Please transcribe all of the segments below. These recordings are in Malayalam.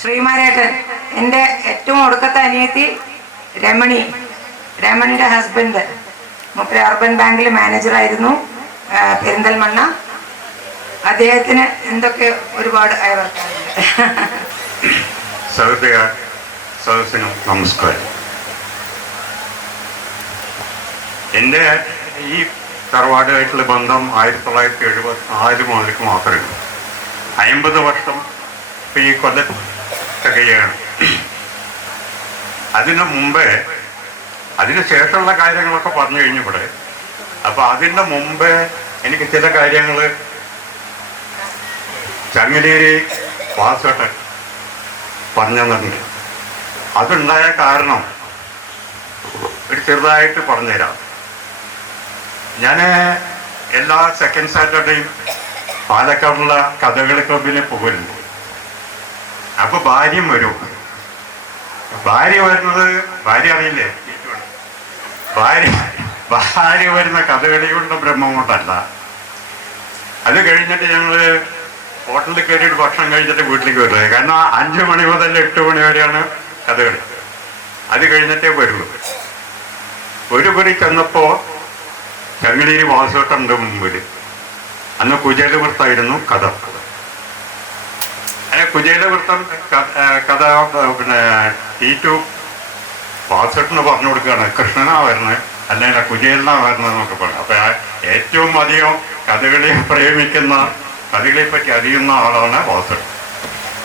ശ്രീമാരേട്ടൻ, എൻ്റെ ഏറ്റവും ഒടുക്കത്തെ അനിയത്തി രമണിയുടെ ഹസ്ബൻഡ് മൂപ്പര് അർബൻ ബാങ്കിൽ മാനേജറായിരുന്നു, പെരിന്തൽമണ്ണ. അദ്ദേഹത്തിന് എന്തൊക്കെ ഒരുപാട് അയവർക്കാറുണ്ട്. സദസ്സിന് നമസ്കാരം. എൻ്റെ ഈ തറവാടുമായിട്ടുള്ള ബന്ധം 1974 മുതലേക്ക് മാത്രമേ ഉള്ളൂ. 50 വർഷം ഇപ്പം ഈ കൊല്ലം തികയാണ്. അതിന് മുമ്പേ അതിന് ശേഷമുള്ള കാര്യങ്ങളൊക്കെ പറഞ്ഞു കഴിഞ്ഞു ഇവിടെ. അപ്പം അതിൻ്റെ മുമ്പേ എനിക്ക് ചില കാര്യങ്ങൾ ചങ്ങലേരി വാസേട്ടൻ പറഞ്ഞു തന്നിട്ടുണ്ട്. അതുണ്ടായ കാരണം ഒരു ചെറുതായിട്ട് പറഞ്ഞുതരാം. ഞാൻ എല്ലാ സെക്കൻഡ് സാറ്റർഡേയും പാലക്കാടുള്ള കഥകളി ക്ലബിൽ പോകലുണ്ട്. അപ്പോൾ ഭാര്യ വരും. ഭാര്യ വരുന്നത് ഭാര്യ അറിയില്ലേ, ഭാര്യ വരുന്ന കഥകളി കൊണ്ട് ബ്രഹ്മം കൊണ്ടല്ല. അത് കഴിഞ്ഞിട്ട് ഞങ്ങൾ ഹോട്ടലിൽ കയറിയിട്ട് ഭക്ഷണം കഴിച്ചിട്ട് വീട്ടിലേക്ക് വരുന്നത്. കാരണം 5 മണി മുതൽ 8 മണി വരെയാണ് കഥകളി. അത് കഴിഞ്ഞിട്ടേ വരുള്ളൂ. ഒരു കുറി ചെന്നപ്പോൾ ചങ്ങലേരി വാസോട്ടുണ്ട് മുമ്പിൽ. അന്ന് കുചേലവൃത്തായിരുന്നു കഥ. കുചേലവൃത്തം കഥ പിന്നെ ടീറ്റു വാസോട്ടിന് പറഞ്ഞു കൊടുക്കുകയാണ്, കൃഷ്ണനാ വരുന്നത് അല്ലെങ്കിൽ കുചേലനാ വരുന്നത് എന്നൊക്കെ പറഞ്ഞു. അപ്പം ഏറ്റവും അധികം കഥകളിയെ പ്രേമിക്കുന്ന, കഥകളെ പറ്റി അറിയുന്ന ആളാണ് വാസോട്ട്.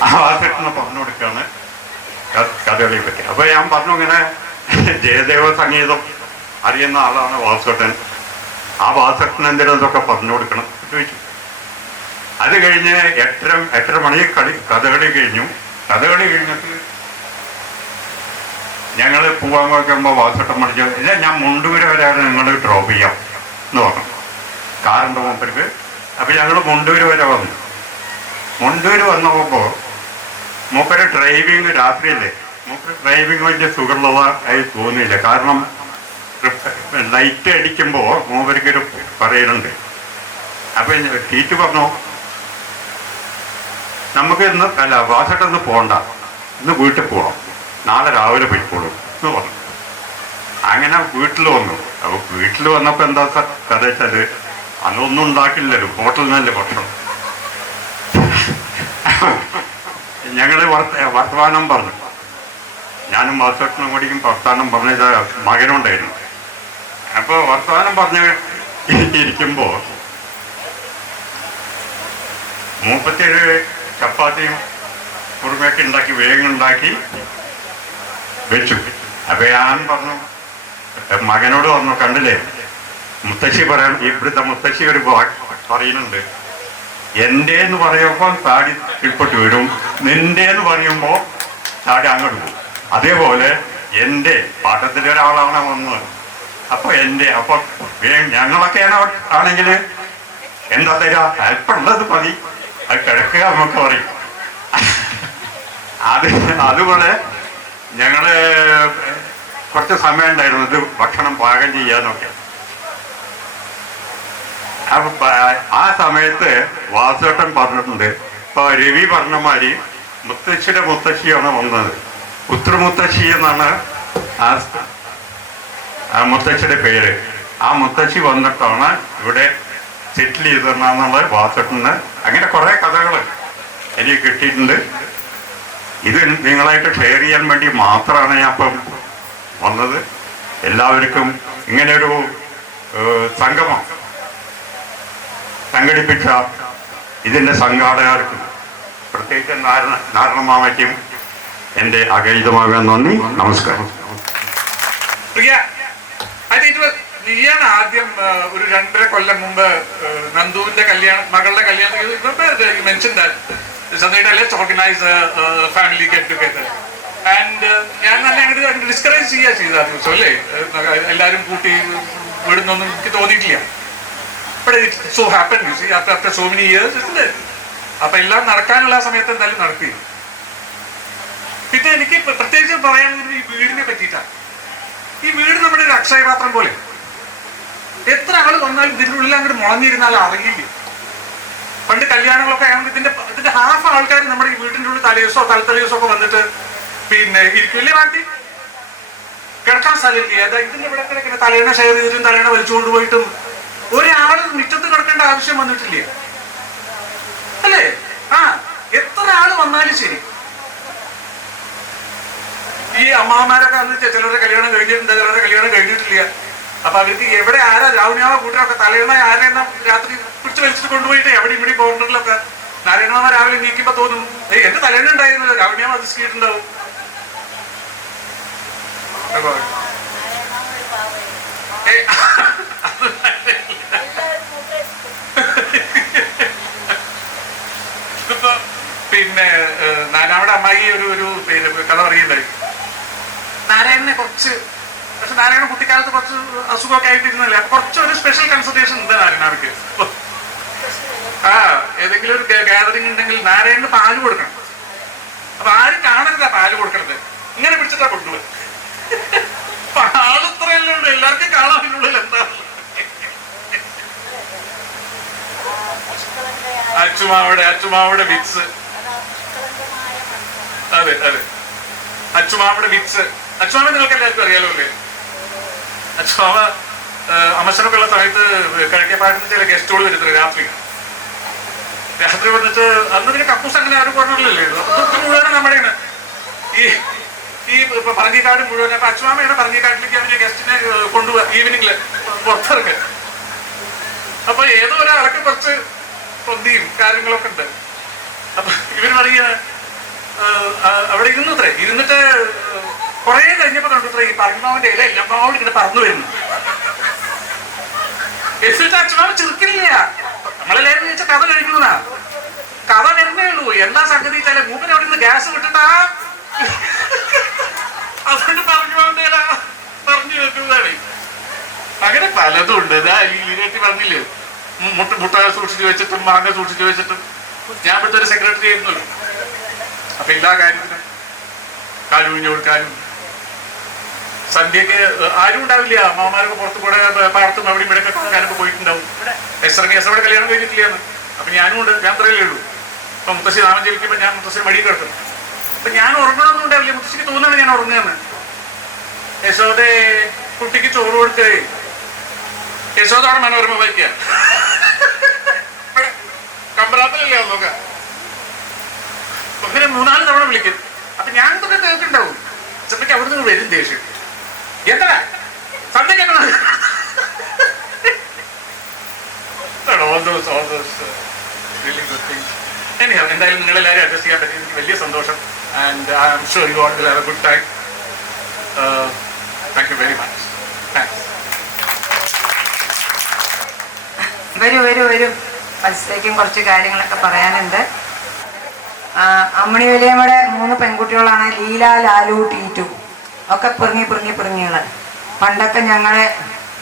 ആ വാസോട്ടിന് പറഞ്ഞു കൊടുക്കുകയാണ് കഥകളെ പറ്റി. അപ്പോൾ ഞാൻ പറഞ്ഞു, ഇങ്ങനെ ജയദേവ സംഗീതം അറിയുന്ന ആളാണ് വാസോട്ടൻ. ആ വാസോട്ടന് എന്തെങ്കിലുമൊക്കെ പറഞ്ഞു കൊടുക്കണം ചോദിച്ചു. അത് കഴിഞ്ഞ് 8:30 മണി കഥകളി കഴിഞ്ഞു. കഥകളി കഴിഞ്ഞിട്ട് ഞങ്ങൾ പോകാൻ നോക്കുമ്പോൾ വാസോട്ടൻ പഠിച്ചു, ഇല്ല ഞാൻ മുണ്ടൂര് വരെ നിങ്ങൾ ഡ്രോപ്പ് ചെയ്യാം എന്ന് പറഞ്ഞു, കാറിൻ്റെ മൂപ്പർക്ക്. അപ്പം ഞങ്ങൾ മുണ്ടൂര് വരെ വന്നു. മുണ്ടൂര് വന്നപ്പോൾ മൂപ്പര് ഡ്രൈവിങ് രാത്രിയല്ലേ, മൂപ്പര് ഡ്രൈവിങ് വലിയ സുഖമുള്ളതായി തോന്നിയില്ല. കാരണം ലൈറ്റ് അടിക്കുമ്പോൾ മൂപ്പർക്കൊരു പറയലുണ്ട്. അപ്പം ടീറ്റ് പറഞ്ഞു, നമുക്ക് ഇന്ന് വാസട്ടൊന്ന് പോകണ്ട, ഇന്ന് വീട്ടിൽ പോകാം, നാളെ രാവിലെ പോയിക്കോളൂ എന്ന് പറഞ്ഞു. അങ്ങനെ വീട്ടിൽ വന്നു. അപ്പോൾ വീട്ടിൽ വന്നപ്പോൾ എന്താ കഥ വെച്ചാൽ, അതൊന്നും ഉണ്ടാക്കില്ലല്ലോ, ഹോട്ടലിൽ നിന്നല്ലേ ഭക്ഷണം. ഞങ്ങൾ വർത്തമാനം പറഞ്ഞു. ഞാനും വാസട്ടനും കൂടിയും വർത്തമാനം പറഞ്ഞ മകനുണ്ടായിരുന്നു. അപ്പോൾ വർത്തമാനം പറഞ്ഞ് ഇരിക്കുമ്പോൾ 37 ചപ്പാത്തിയും കുറുമയൊക്കെ ഉണ്ടാക്കി വേഗം ഉണ്ടാക്കി വെച്ചു. അപ്പോൾ ഞാൻ പറഞ്ഞു, മകനോട് പറഞ്ഞു, കണ്ടില്ലേ മുത്തശ്ശി പറയാൻ, ഇവിടുത്തെ മുത്തശ്ശി ഒരു പറയുന്നുണ്ട്, എൻ്റെ എന്ന് പറയുമ്പോൾ താടി കീഴ്പ്പെട്ട് വരും, നിൻ്റെ എന്ന് പറയുമ്പോൾ താടി അങ്ങോട്ട് പോകും. അതേപോലെ എൻ്റെ പാട്ടത്തിലെ ഒരാളാണ് വന്നത്. അപ്പോൾ എൻ്റെ അപ്പോൾ ഞങ്ങളൊക്കെയാണ് ആണെങ്കിൽ എന്താ തരാ, അല്പമുള്ളത് മതി, അത് കിടക്കുക നമുക്ക് പറയും. അതുപോലെ ഞങ്ങൾ കുറച്ച് സമയം ഉണ്ടായിരുന്നു ഇത് ഭക്ഷണം പാകം ചെയ്യാനൊക്കെ. അപ്പൊ ആ സമയത്ത് വാസേട്ടൻ പറഞ്ഞിട്ടുണ്ട്, ഇപ്പോൾ രവി പറഞ്ഞ മാതിരി മുത്തശ്ശിയുടെ മുത്തശ്ശിയാണ് വന്നത്. പുത്രമുത്തശ്ശി എന്നാണ് ആ മുത്തശ്ശിയുടെ പേര്. ആ മുത്തശ്ശി വന്നിട്ടാണ് ഇവിടെ സെറ്റിൽ ചെയ്തെന്നുള്ള വാസേട്ടന്. അങ്ങനെ കുറേ കഥകൾ എനിക്ക് കിട്ടിയിട്ടുണ്ട്. ഇത് നിങ്ങളായിട്ട് ഷെയർ ചെയ്യാൻ വേണ്ടി മാത്രമാണ് ഞാൻ ഇപ്പം വന്നത്. എല്ലാവർക്കും ഇങ്ങനെയൊരു സംഗമം സംഘടിപ്പിച്ച ഇതിൻ്റെ സംഘാടകർക്കും പ്രത്യേകിച്ച് നാരണമാമയ്ക്കും എൻ്റെ അഗൈതമായ നന്ദി, നമസ്കാരം. നീയാണ് ആദ്യം ഒരു 2.5 കൊല്ലം മുമ്പ് നന്ദുവിന്റെ മകളുടെ കല്യാണം mention organise family get together. And ഞാൻ നല്ല അങ്ങോട്ട് ഡിസ്കറേജ് ചെയ്ത ദിവസം അല്ലേ, എല്ലാവരും കൂട്ടി വിടുന്നൊന്നും എനിക്ക് തോന്നിയിട്ടില്ല. But it so happened, you see, after so many years, isn't it? അപ്പൊ എല്ലാം നടക്കാനുള്ള സമയത്ത് എന്തായാലും നടക്കുക. പിന്നെ എനിക്ക് പ്രത്യേകിച്ച് പറയാനുള്ളത് ഈ വീടിനെ പറ്റിയിട്ടാണ്. ഈ വീട് നമ്മുടെ ഒരു അക്ഷയപാത്രം പോലെ, എത്ര ആള് വന്നാലും ഇതിൻ്റെ ഉള്ളിൽ അങ്ങോട്ട് മുളഞ്ഞിരുന്നാലും അറിയില്ല. പണ്ട് കല്യാണങ്ങളൊക്കെ ആണെങ്കിൽ ഇതിന്റെ ഹാഫ് ആൾക്കാർ നമ്മുടെ ഈ വീടിൻ്റെ ഉള്ളിൽ തലേദിവസോ തലത്തലേദിവസോ ഒക്കെ വന്നിട്ട് പിന്നെ ഇരിക്കില്ലേ മാറ്റി കിടക്കാൻ സ്ഥലമില്ല. ഏതാ ഇതിന്റെ ഇവിടെ കിടക്കുന്ന തലേണ ഷെയർ ചെയ്തിട്ടും തലേണ വലിച്ചുകൊണ്ട് പോയിട്ടും ഒരാള് മുറ്റത്ത് കിടക്കേണ്ട ആവശ്യം വന്നിട്ടില്ല അല്ലേ? ആ എത്ര ആള് വന്നാലും ശരി. ഈ അമ്മാവന്മാരൊക്കെ അന്ന് ചിലരുടെ കല്യാണം കഴിഞ്ഞിട്ടുണ്ട്, ചിലരുടെ കല്യാണം കഴിഞ്ഞിട്ടില്ല. അപ്പൊ അവർക്ക് എവിടെ ആരാ രാവുനാവ കൂട്ടരൊക്കെ തലേണ ആരെന്ന രാത്രി പിടിച്ച് വലിച്ചിട്ട് കൊണ്ടുപോയിട്ട് എവിടെ ഇവിടെ കോർണറിലൊക്കെ നാരായണമാമ രാവിലെ നീക്കുമ്പോ തോന്നും എന്റെ തലേണ ഉണ്ടായിരുന്നല്ലോ, രാവുനാമ അത് സ്കീട്ടുണ്ടാവും. ഇതിപ്പോ പിന്നെ നാരായണയുടെ അമ്മായി ഒരു കഥ പറയുണ്ടായി. നാരായണനെ കുറച്ച്, പക്ഷെ നാരായണ കുട്ടിക്കാലത്ത് കുറച്ച് അസുഖമൊക്കെ ആയിട്ടിരുന്നല്ലേ, അപ്പൊ കുറച്ചൊരു സ്പെഷ്യൽ കൺസിഡറേഷൻ ഉണ്ട് നാരായണക്ക്. ഏതെങ്കിലും ഒരു ഗാദറിംഗ് ഉണ്ടെങ്കിൽ നാരായണന് പാല് കൊടുക്കണം. അപ്പൊ ആരും കാണരുതാ പാല് കൊടുക്കണത്, ഇങ്ങനെ പിടിച്ചിട്ടാ കൊണ്ടുപോകും. പാല് ഇത്രയല്ലേ ഉള്ളൂ, എല്ലാവർക്കും കാണാൻ അതിനുള്ളിൽ എന്താ. അച്ചുമാവിടെ വിക്സ്, അതെ അതെ അച്ചുമാവിടെ വിക്സ്. അച്ചുമാമ നിങ്ങൾക്ക് എല്ലാവർക്കും അറിയാലോ അല്ലേ? അച്ചുമാമ അമശനൊക്കെ ഉള്ള സമയത്ത് കിഴക്കേപ്പാട്ടിന് ചില ഗസ്റ്റുകൾ വരുന്നത് രാത്രി വന്നിട്ട് അന്ന് പിന്നെ കക്കൂസ് അങ്ങനെ ആരും പറഞ്ഞില്ലല്ലേ, മുഴുവൻ നമ്മുടെയാണ് ഈ പറങ്കിക്കാട് മുഴുവൻ. അപ്പൊ അച്ചുമാമയുടെ പറങ്കിക്കാട്ടിലേക്ക് അവര് ഗസ്റ്റിനെ കൊണ്ടുപോവാ ഈവനിങ്ങില് പുറത്തിറങ്ങുക. അപ്പൊ ഏതോ ഒരാൾക്ക് കുറച്ച് പൊന്തിയും കാര്യങ്ങളൊക്കെ ഉണ്ട്. അപ്പൊ ഇവര് പറയുക അവിടെ ഇരുന്നിട്ട് കുറെ കഴിഞ്ഞപ്പോ കണ്ടിത്ര ഈ പറമ്പാവിന്റെ ഇല എല്ലാം പാവോട് ഇങ്ങനെ പറന്നു വരുന്നു. എന്നിട്ട് അച്ഛനാവ് ചെറുക്കില്ല, നമ്മളെല്ലാവരും ചോദിച്ച കഥ കഴിക്കുന്നതാ. കഥ വരുന്നേ ഉള്ളൂ. എന്താ സംഗതി വെച്ചാല് മൂപ്പൻ അവിടെ നിന്ന് ഗ്യാസ് വിട്ടിട്ടാ അതുകൊണ്ട് പറഞ്ഞു വെക്കുന്നതാണ്. അങ്ങനെ പലതും ഉണ്ട്. ഇതാ ഈരേറ്റി പറഞ്ഞില്ലേ, മുട്ട സൂക്ഷിച്ചു വെച്ചിട്ടും മാങ്ങ സൂക്ഷിച്ചു വെച്ചിട്ടും. ഞാൻ ഇവിടുത്തെ ഒരു സെക്രട്ടറി ആയിരുന്നല്ലോ. അപ്പൊ എല്ലാ കാര്യത്തിനും കാലുഴിഞ്ഞു കൊടുക്കാനും. സന്ധ്യക്ക് ആരും ഉണ്ടാവില്ല, അമ്മമാരൊക്കെ പുറത്തു കൂടെ പാടത്തും അവിടെ ഇവിടെ കാണാനൊക്കെ പോയിട്ടുണ്ടാവും. എസ്രയുടെ കല്യാണം കഴിഞ്ഞിട്ടില്ലാന്ന്. അപ്പൊ ഞാനും ഉണ്ട്, ഞാൻ അത്രയല്ലേ ഉള്ളൂ. അപ്പൊ മുത്തശ്ശി നാമം ജപിക്കുമ്പോ ഞാൻ മുത്തശ്ശി മടി കിടക്കും. അപ്പൊ ഞാൻ ഉറങ്ങണമെന്നും ഉണ്ടാവില്ല, മുത്തശ്ശിക്ക് തോന്നുകയാണ് ഞാൻ ഉറങ്ങുകയെന്ന്. യശോദ കുട്ടിക്ക് ചോറ് കൊടുത്തേ, യശോദോടെ മനോരമ വായിക്കുക. കമ്പറാത്തിലല്ലേ നോക്ക. അങ്ങനെ 3-4 തവണ വിളിക്കും. അപ്പൊ ഞാൻ തന്നെ കേൾക്കുന്നുണ്ടാവും. ചിലപ്പോ അവിടെ നിന്ന് വരും ദേഷ്യം. എന്താ സന്ധ്യക്ക് എന്തായാലും നിങ്ങളെല്ലാവരും അഡ്ജസ്റ്റ് ചെയ്യാൻ പറ്റി, എനിക്ക് വലിയ സന്തോഷം. And I am sure you all will have a good time. Thank you very much. Thanks. വരൂ മനസ്സിലേക്കും കുറച്ച് കാര്യങ്ങളൊക്കെ പറയാനുണ്ട്. അമ്മണി വലിയമ്മയുടെ 3 പെൺകുട്ടികളാണ്. ലീല, ലാലു, ടീറ്റു ഒക്കെ പിറങ്ങികള്. പണ്ടൊക്കെ ഞങ്ങളെ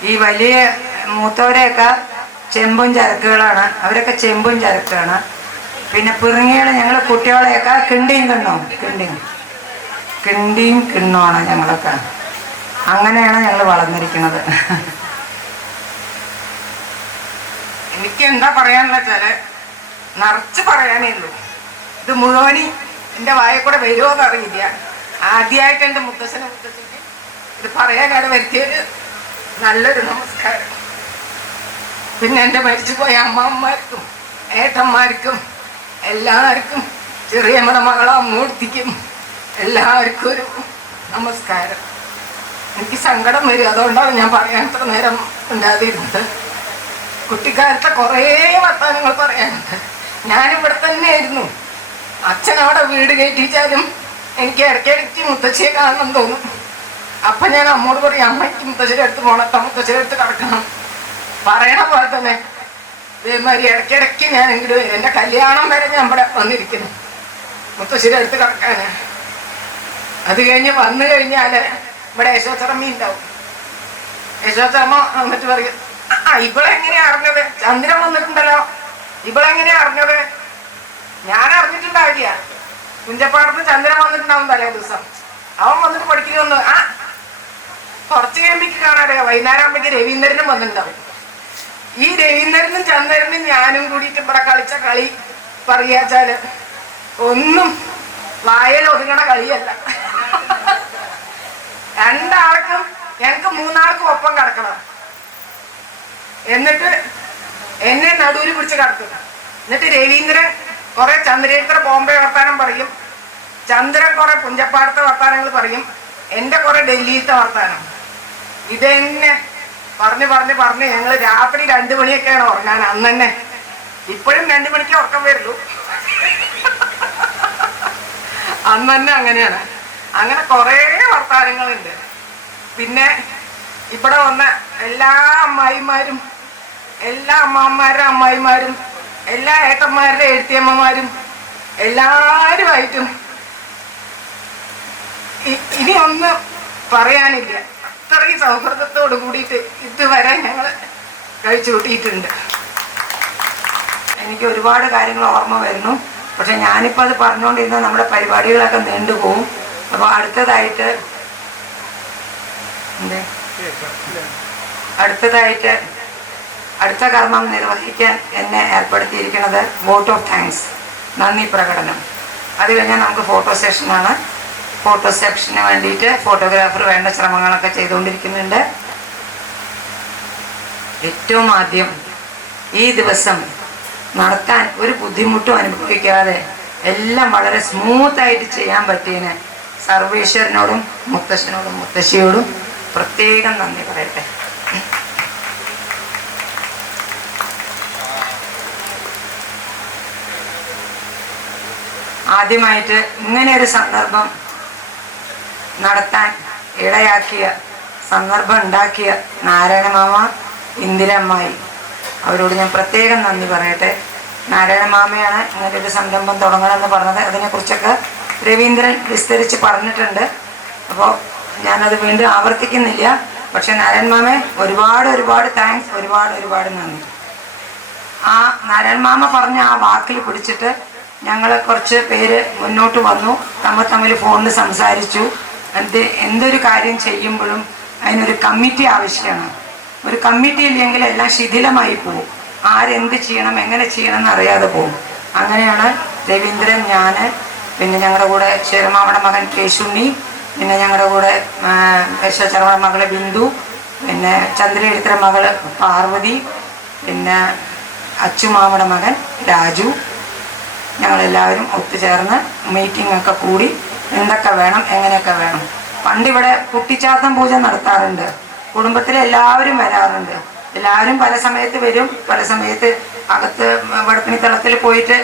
ഈ വലിയ മൂത്തവരെയൊക്കെ ചെമ്പും ചരക്കുകളാണ്, അവരൊക്കെ ചെമ്പും ചരക്കാണ്. പിന്നെ പിറങ്ങികള് ഞങ്ങൾ കുട്ടികളെയൊക്കെ കിണ്ടിയും കിണ്ണമാണ് ഞങ്ങളൊക്കെ. അങ്ങനെയാണ് ഞങ്ങൾ വളർന്നിരിക്കുന്നത്. എനിക്ക് എന്താ പറയാനുള്ള വെച്ചാല് നിറച്ച് പറയാനേ ഉള്ളൂ. ഇത് മുഴുവനി എൻ്റെ വായെ കൂടെ വരുമോ എന്നറിയില്ല. ആദ്യമായിട്ട് എൻ്റെ മുത്തശ്ശിക്ക് ഇത് പറയാനാണ് വരുത്തിയൊരു നല്ലൊരു നമസ്കാരം. പിന്നെ എൻ്റെ മരിച്ചുപോയ അമ്മമാർക്കും ഏട്ടന്മാർക്കും എല്ലാവർക്കും, ചെറിയ നമ്മുടെ മകളെ അമ്മൂർത്തിക്കും എല്ലാവർക്കും ഒരു നമസ്കാരം. എനിക്ക് സങ്കടം വരും, അതുകൊണ്ടാണ് ഞാൻ പറയാൻ ഇത്ര നേരം ഉണ്ടാതിരുന്നത്. കുട്ടിക്കാലത്തെ കുറേ വർത്തമാനങ്ങൾ പറയാനുണ്ട്. ഞാനിവിടെ തന്നെ ആയിരുന്നു. അച്ഛനവിടെ വീട് കയറ്റിച്ചാലും എനിക്ക് ഇടയ്ക്കിടയ്ക്ക് മുത്തശ്ശിയെ കാണണം തോന്നും. അപ്പം ഞാൻ അമ്മോട് പറയും, അമ്മയ്ക്ക് മുത്തശ്ശിയുടെ അടുത്ത് പോകണം, മുത്തശ്ശിയുടെ അടുത്ത് കിടക്കണം. പറയണ പോലെ തന്നെ ഇതേമാതിരി ഇടയ്ക്കിടയ്ക്ക് ഞാൻ ഇങ്ങോട്ട് വരും. എൻ്റെ കല്യാണം വരെ ഞാൻ ഇവിടെ വന്നിരിക്കുന്നു മുത്തശ്ശിയുടെ അടുത്ത് കിടക്കാന്. അത് കഴിഞ്ഞ് വന്നു കഴിഞ്ഞാൽ ഇവിടെ യശോചർമ്മി ഉണ്ടാവും. യശോചർമ്മ വന്നിട്ട് പറയും, ഇവളെങ്ങനെയാ അറിഞ്ഞത്? ചന്ദ്രൻ വന്നിട്ടുണ്ടല്ലോ, ഇവളെങ്ങനെയാ അറിഞ്ഞത്? ഞാൻ അറിഞ്ഞിട്ടുണ്ടാവില്ല. കുഞ്ചപ്പാടത്ത് ചന്ദ്രൻ വന്നിട്ടുണ്ടാവും തലേ ദിവസം. അവൻ വന്നിട്ട് പഠിക്കുന്ന വന്നു. കുറച്ച് കഴിയുമ്പോഴേക്ക് കാണാറിയ വൈകുന്നേരം ആകുമ്പോഴേക്ക് രവീന്ദ്രനും വന്നിട്ടുണ്ടാവും. ഈ രവീന്ദ്രനും ചന്ദ്രനും ഞാനും കൂടിയിട്ട് ഇവിടെ കളിച്ച കളി പറയാച്ചാല് ഒന്നും വായയിൽ ഒതുങ്ങണ കളിയല്ല. രണ്ടാൾക്കും ഞങ്ങൾക്ക് മൂന്നാൾക്കും ഒപ്പം കിടക്കണം. എന്നിട്ട് എന്നെ നടുവിൽ പിടിച്ച് കിടത്തുക. എന്നിട്ട് രവീന്ദ്രൻ കുറെ ചന്ദ്രേന്ദ്ര ബോംബെ വർത്താനം പറയും, ചന്ദ്രൻ കുറെ പുഞ്ചപ്പാടത്തെ വർത്താനങ്ങൾ പറയും, എൻ്റെ കുറെ ഡൽഹിയിലത്തെ വർത്താനം. ഇതെന്നെ പറഞ്ഞ് പറഞ്ഞ് പറഞ്ഞ് ഞങ്ങൾ രാത്രി 2 മണിയൊക്കെയാണ് ഉറങ്ങാൻ. അന്ന് തന്നെ ഇപ്പോഴും 2 മണിക്ക് ഉറക്കം വരുള്ളൂ. അന്ന് തന്നെ അങ്ങനെയാണ്. അങ്ങനെ കുറേ വർത്താനങ്ങളുണ്ട്. പിന്നെ ഇവിടെ വന്ന എല്ലാ അമ്മായിമാരും, എല്ലാ അമ്മാമ്മമാരുടെ അമ്മായിമാരും, എല്ലാ ഏട്ടന്മാരുടെ എഴുത്തിയമ്മമാരും എല്ലാവരുമായിട്ടും ഇനി ഒന്നും പറയാനില്ല. അത്രയും സൗഹൃദത്തോട് കൂടിയിട്ട് ഇതുവരെ ഞങ്ങൾ കഴിച്ചു കൂട്ടിയിട്ടുണ്ട്. എനിക്ക് ഒരുപാട് കാര്യങ്ങൾ ഓർമ്മ വരുന്നു. പക്ഷെ ഞാനിപ്പോൾ അത് പറഞ്ഞുകൊണ്ടിരുന്ന നമ്മുടെ പരിപാടികളൊക്കെ നീണ്ടുപോകും. അപ്പോൾ അടുത്തതായിട്ട് അടുത്ത കർമ്മം നിർവഹിക്കാൻ എന്നെ ഏർപ്പെടുത്തിയിരിക്കുന്നത് വോട്ട് ഓഫ് താങ്ക്സ്, നന്ദി പ്രകടനം. അത് കഴിഞ്ഞാൽ നമുക്ക് ഫോട്ടോ സെഷനാണ്. ഫോട്ടോ സെക്ഷന് വേണ്ടിയിട്ട് ഫോട്ടോഗ്രാഫർ വേണ്ട ശ്രമങ്ങളൊക്കെ ചെയ്തുകൊണ്ടിരിക്കുന്നുണ്ട്. ഏറ്റവും ആദ്യം ഈ ദിവസം നടത്താൻ ഒരു ബുദ്ധിമുട്ടും അനുഭവിക്കാതെ എല്ലാം വളരെ സ്മൂത്തായിട്ട് ചെയ്യാൻ പറ്റിയതിന് സർവേശ്വരനോടും മുത്തശ്ശനോടും മുത്തശ്ശിയോടും പ്രത്യേകം നന്ദി പറയട്ടെ. ആദ്യമായിട്ട് ഇങ്ങനെ ഒരു സന്ദർഭം നടത്താൻ ഇടയാക്കിയ, സന്ദർഭം ഉണ്ടാക്കിയ നാരായണ മാമ, ഇന്ദിരമ്മായി, അവരോട് ഞാൻ പ്രത്യേകം നന്ദി പറയട്ടെ. നാരായണ മാമയാണ് ഇങ്ങനെ ഒരു സംരംഭം തുടങ്ങണമെന്ന് പറഞ്ഞത്. അതിനെക്കുറിച്ചൊക്കെ രവീന്ദ്രൻ വിസ്തരിച്ച് പറഞ്ഞിട്ടുണ്ട്. അപ്പോൾ ഞാനത് വീണ്ടും ആവർത്തിക്കുന്നില്ല. പക്ഷെ നാരായണ മാമേ ഒരുപാട് താങ്ക്സ്, ഒരുപാട് നന്ദി. ആ നാരായണ മാമ പറഞ്ഞ ആ വാക്കിൽ പിടിച്ചിട്ട് ഞങ്ങൾ കുറച്ച് പേര് മുന്നോട്ട് വന്നു. തമ്മിൽ ഫോണിൽ സംസാരിച്ചു. എന്തൊരു കാര്യം ചെയ്യുമ്പോഴും അതിനൊരു കമ്മിറ്റി ആവശ്യമാണ്. ഒരു കമ്മിറ്റി ഇല്ലെങ്കിൽ എല്ലാം ശിഥിലമായി പോകും. ആരെന്ത് ചെയ്യണം, എങ്ങനെ ചെയ്യണം എന്നറിയാതെ പോകും. അങ്ങനെയാണ് രവീന്ദ്രൻ, ഞാൻ, പിന്നെ ഞങ്ങളുടെ കൂടെ ശിവമാമയുടെ മകൻ കേശുണ്ണി, പിന്നെ ഞങ്ങളുടെ കൂടെ യശോചർമ്മയുടെ മകള് ബിന്ദു, പിന്നെ ചന്ദ്രയെഴുത്തര മകള് പാർവതി, പിന്നെ അച്ചുമാമയുടെ മകൻ രാജു, ഞങ്ങളെല്ലാവരും ഒത്തുചേർന്ന് മീറ്റിംഗ് ഒക്കെ കൂടി എന്തൊക്കെ വേണം, എങ്ങനെയൊക്കെ വേണം. പണ്ടിവിടെ കുട്ടിച്ചാത്തം പൂജ നടത്താറുണ്ട്. കുടുംബത്തിലെ എല്ലാവരും വരാറുണ്ട്. എല്ലാവരും പല സമയത്ത് വരും, പല സമയത്ത് അകത്ത് വടക്കിനിത്തളത്തിൽ പോയിട്ട്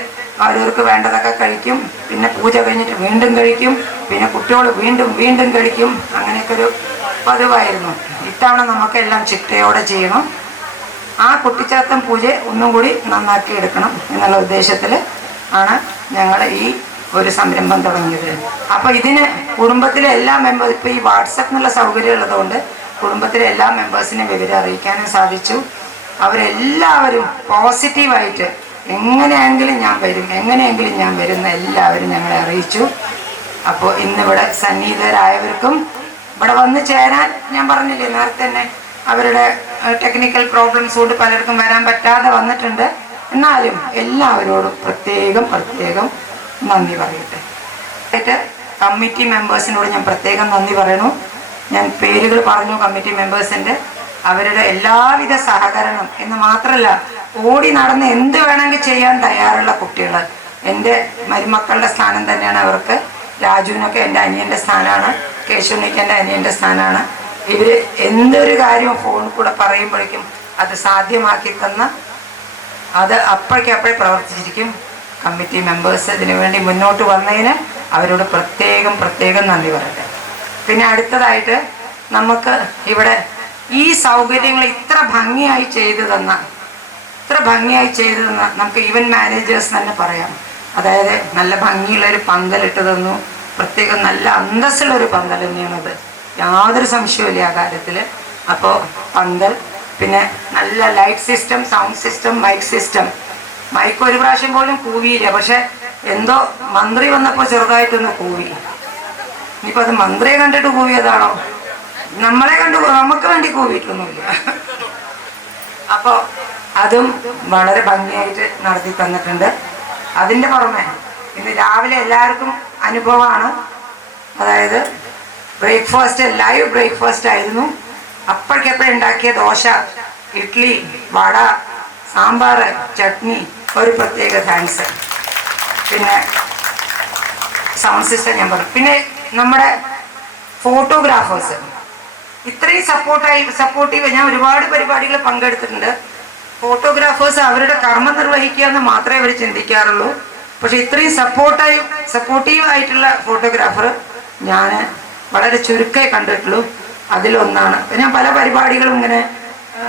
അവരവർക്ക് വേണ്ടതൊക്കെ കഴിക്കും. പിന്നെ പൂജ കഴിഞ്ഞിട്ട് വീണ്ടും കഴിക്കും. പിന്നെ കുട്ടികൾ വീണ്ടും കഴിക്കും. അങ്ങനെയൊക്കെ ഒരു പതിവായിരുന്നു. ഇത്തവണ നമുക്കെല്ലാം ചിട്ടയോടെ ചെയ്യണം. ആ കുട്ടിച്ചാത്തം പൂജ ഒന്നും കൂടി നന്നാക്കി എടുക്കണം എന്നുള്ള ഉദ്ദേശത്തിൽ ആണ് ഞങ്ങൾ ഈ ഒരു സംരംഭം തുടങ്ങിയത്. അപ്പോൾ ഇതിന് കുടുംബത്തിലെ എല്ലാ മെമ്പേഴ്സ്, ഇപ്പോൾ ഈ വാട്സപ്പ് എന്നുള്ള സൗകര്യം ഉള്ളതുകൊണ്ട് കുടുംബത്തിലെ എല്ലാ മെമ്പേഴ്സിനെ വിവരം അറിയിക്കാനും സാധിച്ചു. അവരെല്ലാവരും പോസിറ്റീവായിട്ട് എങ്ങനെയെങ്കിലും ഞാൻ വരും എന്ന് എല്ലാവരും ഞങ്ങളെ അറിയിച്ചു. അപ്പോൾ ഇന്നിവിടെ സന്നിഹിതരായവർക്കും ഇവിടെ വന്ന് ചേരാൻ ഞാൻ പറഞ്ഞില്ലേ നേരത്തെ തന്നെ, അവരുടെ ടെക്നിക്കൽ പ്രോബ്ലംസ് കൊണ്ട് പലർക്കും വരാൻ പറ്റാതെ വന്നിട്ടുണ്ട്. എന്നാലും എല്ലാവരോടും പ്രത്യേകം നന്ദി പറയട്ടെ. കമ്മിറ്റി മെമ്പേഴ്സിനോട് ഞാൻ പ്രത്യേകം നന്ദി പറയണു. ഞാൻ പേരുകൾ പറഞ്ഞു കമ്മിറ്റി മെമ്പേഴ്സിൻ്റെ. അവരുടെ എല്ലാവിധ സഹകരണം എന്ന് മാത്രമല്ല, ഓടി നടന്ന് എന്ത് വേണമെങ്കിൽ ചെയ്യാൻ തയ്യാറുള്ള കുട്ടികൾ. എൻ്റെ മരുമക്കളുടെ സ്ഥാനം തന്നെയാണ് അവർക്ക്. രാജുവിനൊക്കെ എൻ്റെ അനിയൻ്റെ സ്ഥാനമാണ്, കേശുണ്ണിക്ക് എൻ്റെ അനിയൻ്റെ സ്ഥാനമാണ്. ഇവർ എന്തൊരു കാര്യവും ഫോണിൽ കൂടെ പറയുമ്പോഴേക്കും അത് സാധ്യമാക്കി തന്ന, അത് അപ്പോഴേക്കപ്പോഴേ പ്രവർത്തിച്ചിരിക്കും കമ്മിറ്റി മെമ്പേഴ്സ്. ഇതിനു വേണ്ടി മുന്നോട്ട് വന്നതിന് അവരോട് പ്രത്യേകം നന്ദി പറയട്ടെ. പിന്നെ അടുത്തതായിട്ട് നമുക്ക് ഇവിടെ ഈ സൗകര്യങ്ങൾ ഇത്ര ഭംഗിയായി ചെയ്തു തന്ന നമുക്ക് ഈവൻറ്റ് മാനേജേഴ്സ് തന്നെ പറയാം. അതായത് നല്ല ഭംഗിയുള്ളൊരു പന്തലിട്ട് തന്നു. പ്രത്യേകം നല്ല അന്തസ്സുള്ളൊരു പന്തൽ തന്നെയാണത്, യാതൊരു സംശയമില്ല ആ കാര്യത്തിൽ. അപ്പോൾ പന്തൽ, പിന്നെ നല്ല light system, sound system, mike system. Mike ഒരു പ്രാവശ്യം പോലും കൂവിയില്ല. പക്ഷെ എന്തോ മന്ത്രി വന്നപ്പോൾ ചെറുതായിട്ടൊന്ന് കൂവി. ഇനിയിപ്പോൾ അത് മന്ത്രിയെ കണ്ടിട്ട് കൂവിയതാണോ, നമ്മളെ കണ്ട് നമുക്ക് വേണ്ടി കൂവിയിട്ടൊന്നുമില്ല. അപ്പോൾ അതും വളരെ ഭംഗിയായിട്ട് നടത്തി തന്നിട്ടുണ്ട്. അതിൻ്റെ പുറമെ ഇന്ന് രാവിലെ എല്ലാവർക്കും അനുഭവമാണ്. അതായത് ബ്രേക്ക്ഫാസ്റ്റ് ലൈവ് ബ്രേക്ക്ഫാസ്റ്റ് ആയിരുന്നു. അപ്പോഴേക്കപ്പോഴുണ്ടാക്കിയ ദോശ, ഇഡ്ഡലി, വട, സാമ്പാർ, ചട്നി, ഒരു പ്രത്യേക താങ്ക്സ്. പിന്നെ സൗണ്ട് സിസ്റ്റം ഞാൻ പറഞ്ഞു. പിന്നെ നമ്മുടെ ഫോട്ടോഗ്രാഫേഴ്സ് ഇത്രയും സപ്പോർട്ടീവ്. ഞാൻ ഒരുപാട് പരിപാടികൾ പങ്കെടുത്തിട്ടുണ്ട്. ഫോട്ടോഗ്രാഫേഴ്സ് അവരുടെ കർമ്മം നിർവഹിക്കുക എന്ന് മാത്രമേ അവർ ചിന്തിക്കാറുള്ളൂ. പക്ഷെ ഇത്രയും സപ്പോർട്ടീവ് ആയിട്ടുള്ള ഫോട്ടോഗ്രാഫർ ഞാൻ വളരെ ചുരുക്കേ കണ്ടിട്ടുള്ളൂ. അതിലൊന്നാണ്. ഞാൻ പല പരിപാടികളും ഇങ്ങനെ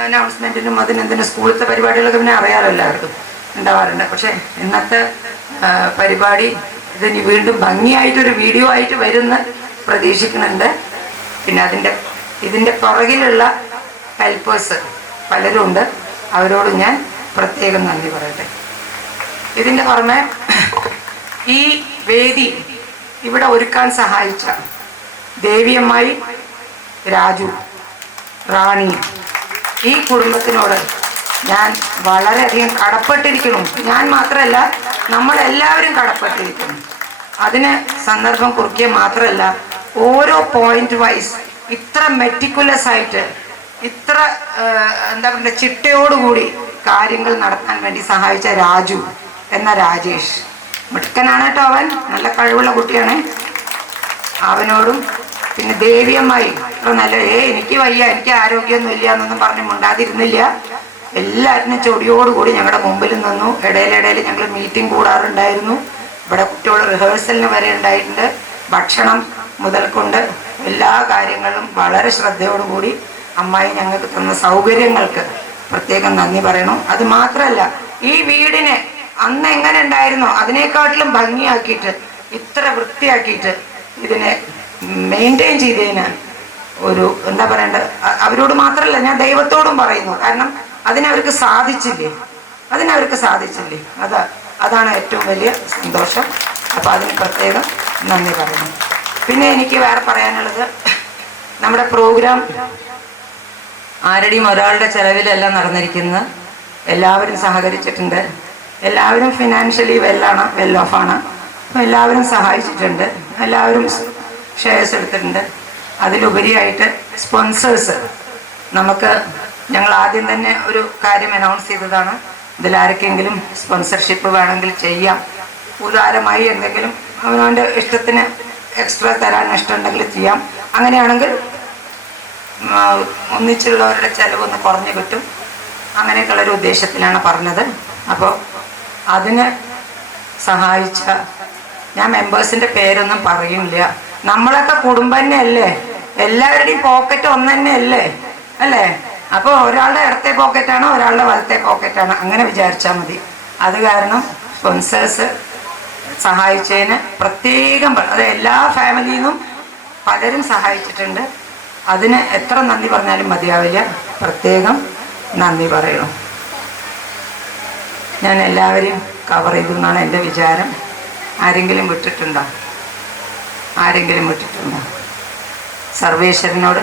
അനൗൺസ്മെന്റിനും അതിനെന്തിനും സ്കൂളിലത്തെ പരിപാടികളൊക്കെ പിന്നെ അറിയാമല്ലോ, എല്ലാവർക്കും ഉണ്ടാവാറുണ്ട്. പക്ഷെ ഇന്നത്തെ പരിപാടി ഇതിന് വീണ്ടും ഭംഗിയായിട്ടൊരു വീഡിയോ ആയിട്ട് വരുന്ന പ്രതീക്ഷിക്കുന്നുണ്ട്. പിന്നെ ഇതിൻ്റെ പുറകിലുള്ള ഹെൽപ്പേഴ്സ് പലരും ഉണ്ട്. അവരോട് ഞാൻ പ്രത്യേകം നന്ദി പറയട്ടെ. ഇതിൻ്റെ പുറമെ ഈ വേദി ഇവിടെ ഒരുക്കാൻ സഹായിച്ച ദേവിയമ്മായി, രാജു, റാണി, ഈ കുടുംബത്തിനോട് ഞാൻ വളരെയധികം കടപ്പെട്ടിരിക്കുന്നു. ഞാൻ മാത്രമല്ല, നമ്മളെല്ലാവരും കടപ്പെട്ടിരിക്കുന്നു. അതിന് സന്ദർഭം കുറിക്കുക മാത്രമല്ല, ഓരോ പോയിന്റ് വൈസ് ഇത്ര മെറ്റിക്കുലസ് ആയിട്ട്, ഇത്ര എന്താ പറയുക, ചിട്ടയോടുകൂടി കാര്യങ്ങൾ നടത്താൻ വേണ്ടി സഹായിച്ച രാജു എന്ന രാജേഷ്, മിടുക്കനാണ് കേട്ടോ. അവൻ നല്ല കഴിവുള്ള കുട്ടിയാണ്. അവനോടും പിന്നെ ദേവിയമ്മായി നല്ല എനിക്ക് വയ്യ, എനിക്ക് ആരോഗ്യമൊന്നും ഇല്ല എന്നൊന്നും പറഞ്ഞ് മിണ്ടാതിരുന്നില്ല. എല്ലാറ്റിനും ചൊടിയോടുകൂടി ഞങ്ങളുടെ മുമ്പിൽ നിന്നു. ഇടയിലിടയിൽ ഞങ്ങൾ മീറ്റിംഗ് കൂടാറുണ്ടായിരുന്നു. ഇവിടെ കുട്ടികൾ റിഹേഴ്സലിന് വരെ ഉണ്ടായിട്ടുണ്ട്. ഭക്ഷണം മുതൽക്കൊണ്ട് എല്ലാ കാര്യങ്ങളും വളരെ ശ്രദ്ധയോടുകൂടി അമ്മായി ഞങ്ങൾക്ക് തന്ന സൗകര്യങ്ങൾക്ക് പ്രത്യേകം നന്ദി പറയണം. അത് മാത്രമല്ല, ഈ വീടിനെ അന്ന് എങ്ങനെ ഉണ്ടായിരുന്നോ അതിനേക്കാട്ടിലും ഭംഗിയാക്കിയിട്ട്, ഇത്ര വൃത്തിയാക്കിയിട്ട് ഇതിനെ മെയിൻറ്റെയിൻ ചെയ്തതിന് ഒരു എന്താ പറയേണ്ടത്, അവരോട് മാത്രമല്ല ഞാൻ ദൈവത്തോടും പറയുന്നു. കാരണം അതിനവർക്ക് സാധിച്ചില്ലേ. അതാണ് ഏറ്റവും വലിയ സന്തോഷം. അപ്പോൾ അതിന് പ്രത്യേകം നന്ദി പറയുന്നു. പിന്നെ എനിക്ക് വേറെ പറയാനുള്ളത്, നമ്മുടെ പ്രോഗ്രാം ആരുടെയും ഒരാളുടെ ചെലവിലല്ല നടന്നിരിക്കുന്നത്. എല്ലാവരും സഹകരിച്ചിട്ടുണ്ട്. എല്ലാവരും ഫിനാൻഷ്യലി വെൽ ഓഫാണ്. അപ്പോൾ എല്ലാവരും സഹായിച്ചിട്ടുണ്ട്. എല്ലാവരും ഷെയർസ് എടുത്തിട്ടുണ്ട്. അതിലുപരിയായിട്ട് സ്പോൺസേഴ്സ് ഞങ്ങൾ ആദ്യം തന്നെ ഒരു കാര്യം അനൗൺസ് ചെയ്തതാണ്. ഇതിലാർക്കെങ്കിലും സ്പോൺസർഷിപ്പ് വേണമെങ്കിൽ ചെയ്യാം. ഉദാരമായി എന്തെങ്കിലും അവനവൻ്റെ ഇഷ്ടത്തിന് എക്സ്ട്രാ തരാൻ ഇഷ്ടമുണ്ടെങ്കിൽ ചെയ്യാം. അങ്ങനെയാണെങ്കിൽ ഒന്നിച്ചുള്ളവരുടെ ചിലവൊന്ന് കുറഞ്ഞു കിട്ടും. അങ്ങനെയൊക്കെയുള്ളൊരു ഉദ്ദേശത്തിലാണ് പറഞ്ഞത്. അപ്പോൾ അതിന് സഹായിച്ച ഞാൻ മെമ്പേഴ്സിൻ്റെ പേരൊന്നും പറയുന്നില്ല. നമ്മളൊക്കെ കുടുംബം തന്നെയല്ലേ, എല്ലാവരുടെയും പോക്കറ്റ് ഒന്ന് തന്നെയല്ലേ അല്ലേ? അപ്പോൾ ഒരാളുടെ ഇടത്തെ പോക്കറ്റാണോ ഒരാളുടെ വലത്തെ പോക്കറ്റാണോ അങ്ങനെ വിചാരിച്ചാൽ മതി. അത് കാരണം സ്പോൺസേഴ്സ് സഹായിച്ചതിന് പ്രത്യേകം, അത് എല്ലാ ഫാമിലിയിൽ നിന്നും പലരും സഹായിച്ചിട്ടുണ്ട്. അതിന് എത്ര നന്ദി പറഞ്ഞാലും മതിയാവില്ല. പ്രത്യേകം നന്ദി പറയണം. ഞാൻ എല്ലാവരെയും കവർ ചെയ്തു എന്നാണ് എൻ്റെ വിചാരം. ആരെങ്കിലും വിട്ടിട്ടുണ്ടോ? സർവേശ്വരനോട്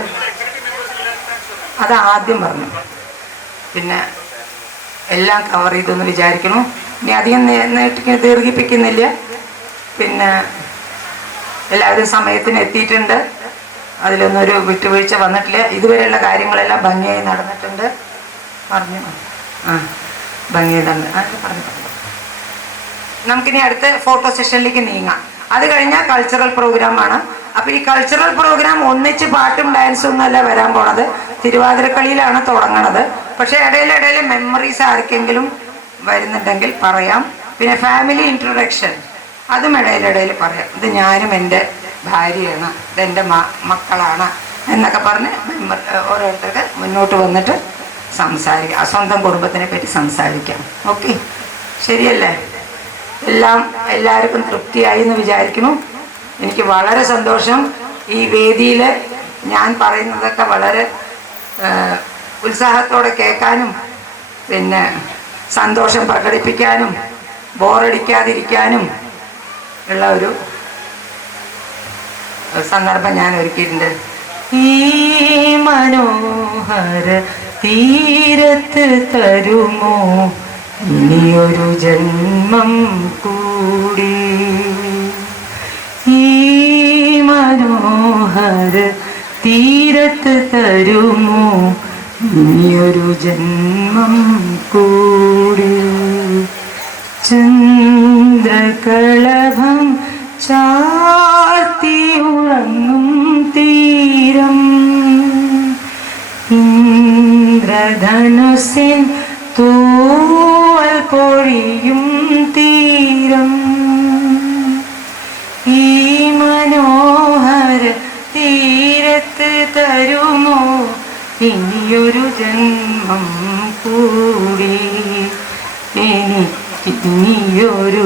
അത് ആദ്യം പറഞ്ഞു. പിന്നെ എല്ലാം കവർ ചെയ്തു എന്ന് വിചാരിക്കണം. ഇനി അധികം ദീർഘിപ്പിക്കുന്നില്ല. പിന്നെ എല്ലാവരും സമയത്തിന് എത്തിയിട്ടുണ്ട്. അതിലൊന്നും ഒരു വിട്ടുവീഴ്ച വന്നിട്ടില്ല. ഇതുവരെയുള്ള കാര്യങ്ങളെല്ലാം ഭംഗിയായി നടന്നിട്ടുണ്ട്. ഭംഗിയായി പറഞ്ഞു. നമുക്കിനി അടുത്ത ഫോട്ടോ സെഷനിലേക്ക് നീങ്ങാം. അത് കഴിഞ്ഞാൽ കൾച്ചറൽ പ്രോഗ്രാമാണ്. അപ്പോൾ ഈ കൾച്ചറൽ പ്രോഗ്രാം ഒന്നിച്ച് പാട്ടും ഡാൻസും ഒന്നല്ല വരാൻ പോണത്. തിരുവാതിരക്കളിയിലാണ് തുടങ്ങണത്. പക്ഷേ ഇടയിലിടയിൽ മെമ്മറീസ് ആർക്കെങ്കിലും വരുന്നുണ്ടെങ്കിൽ പറയാം. പിന്നെ ഫാമിലി ഇൻട്രൊഡക്ഷൻ അതും ഇടയിലിടയിൽ പറയാം. ഇത് ഞാനും എൻ്റെ ഭാര്യയാണ്, ഇതെൻ്റെ മക്കളാണ് എന്നൊക്കെ പറഞ്ഞ് ഓരോരുത്തർക്ക് മുന്നോട്ട് വന്നിട്ട് സംസാരിക്കാം. സ്വന്തം കുടുംബത്തിനെ പറ്റി സംസാരിക്കാം. ഓക്കെ, ശരിയല്ലേ? എല്ലാവർക്കും തൃപ്തിയായി എന്ന് വിചാരിക്കുന്നു. എനിക്ക് വളരെ സന്തോഷം. ഈ വേദിയിൽ ഞാൻ പറയുന്നതൊക്കെ വളരെ ഉത്സാഹത്തോടെ കേൾക്കാനും പിന്നെ സന്തോഷം പ്രകടിപ്പിക്കാനും ബോറടിക്കാതിരിക്കാനും ഉള്ള ഒരു സന്ദർഭം ഞാൻ ഒരുക്കിയിട്ടുണ്ട്. ഈ മനോഹര തീരത്ത് തരുമോ ഇനിയൊരു ജന്മം കൂടി, മനോഹര തീരത്ത് തരുമോ ഇനിയൊരു ജന്മം കൂടി. ചന്ദ്രകളഭം ചാർത്തി ഉറങ്ങും തീരം, ഇന്ദ്രധനുസിൻ തൂവൽ പൊഴിയും തീരം. ഈ മനോഹര തീരത്ത് തരുമോ ഇനിയൊരു ജന്മം കൂടി, എനിക്ക് ഇനിയൊരു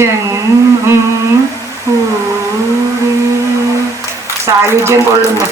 ജന്മം കൂടി. സായുജ്യം കൊള്ളുന്നു.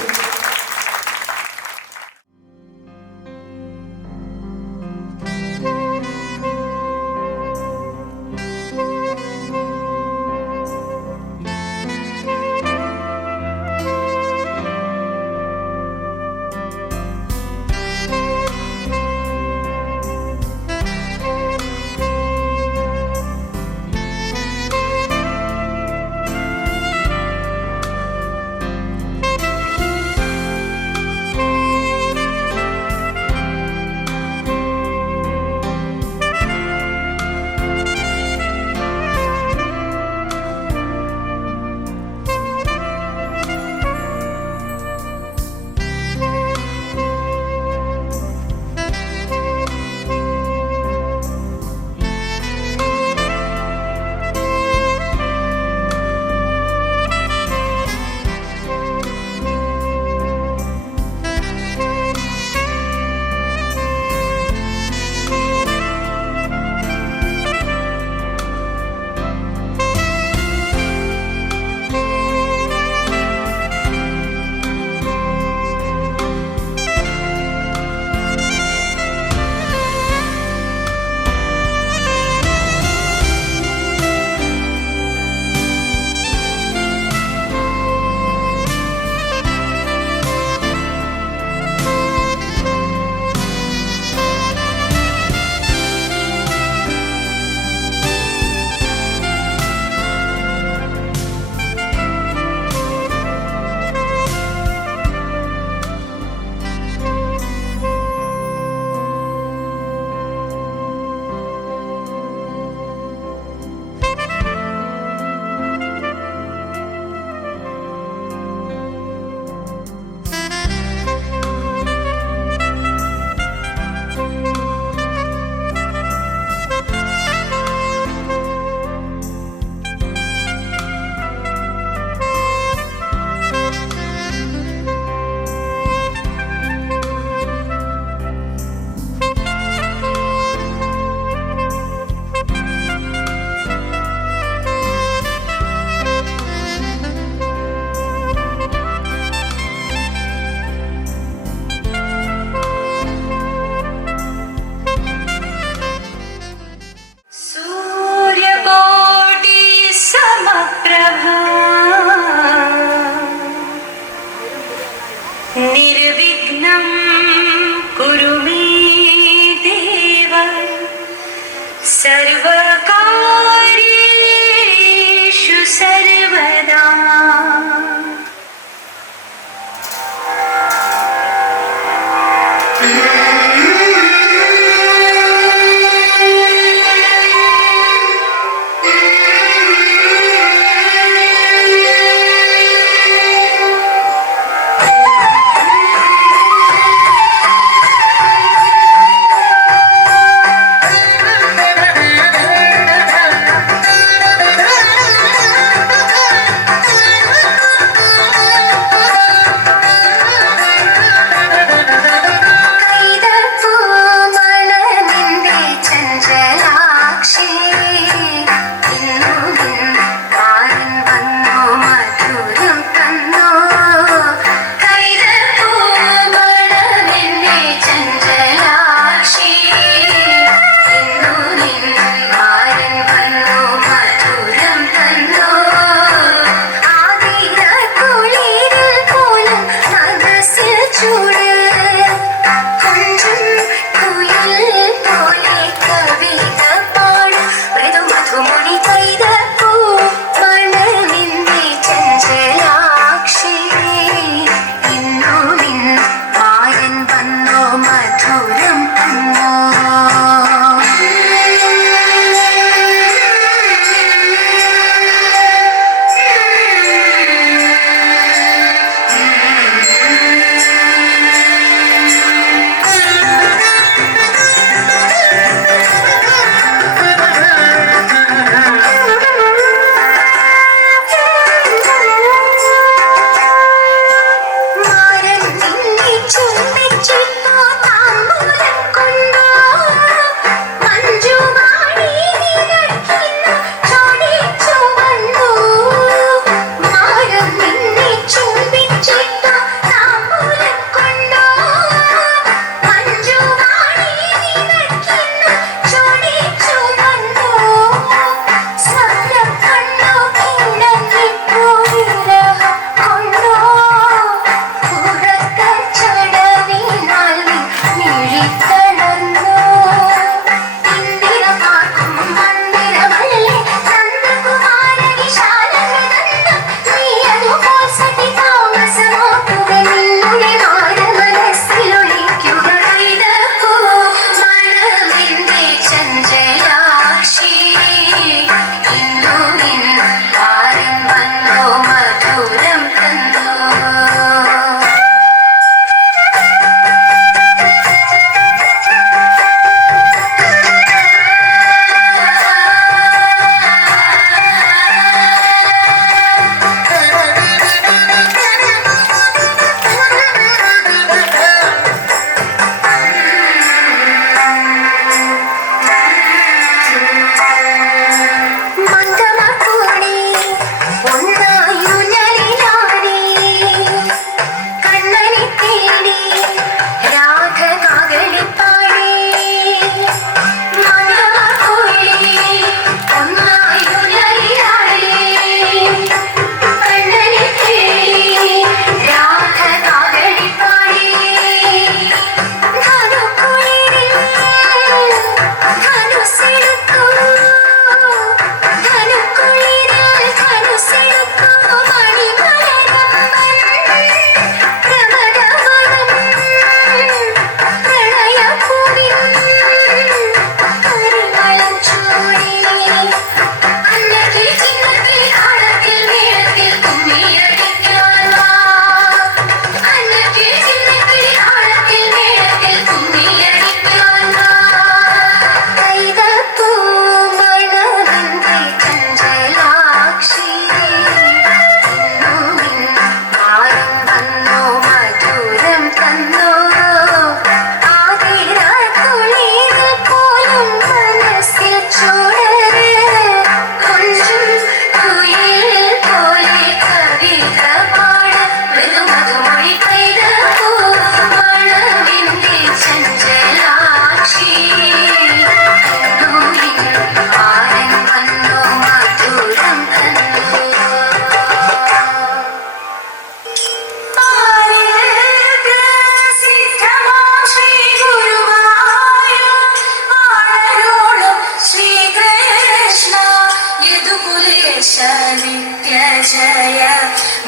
നിത്യ ജയ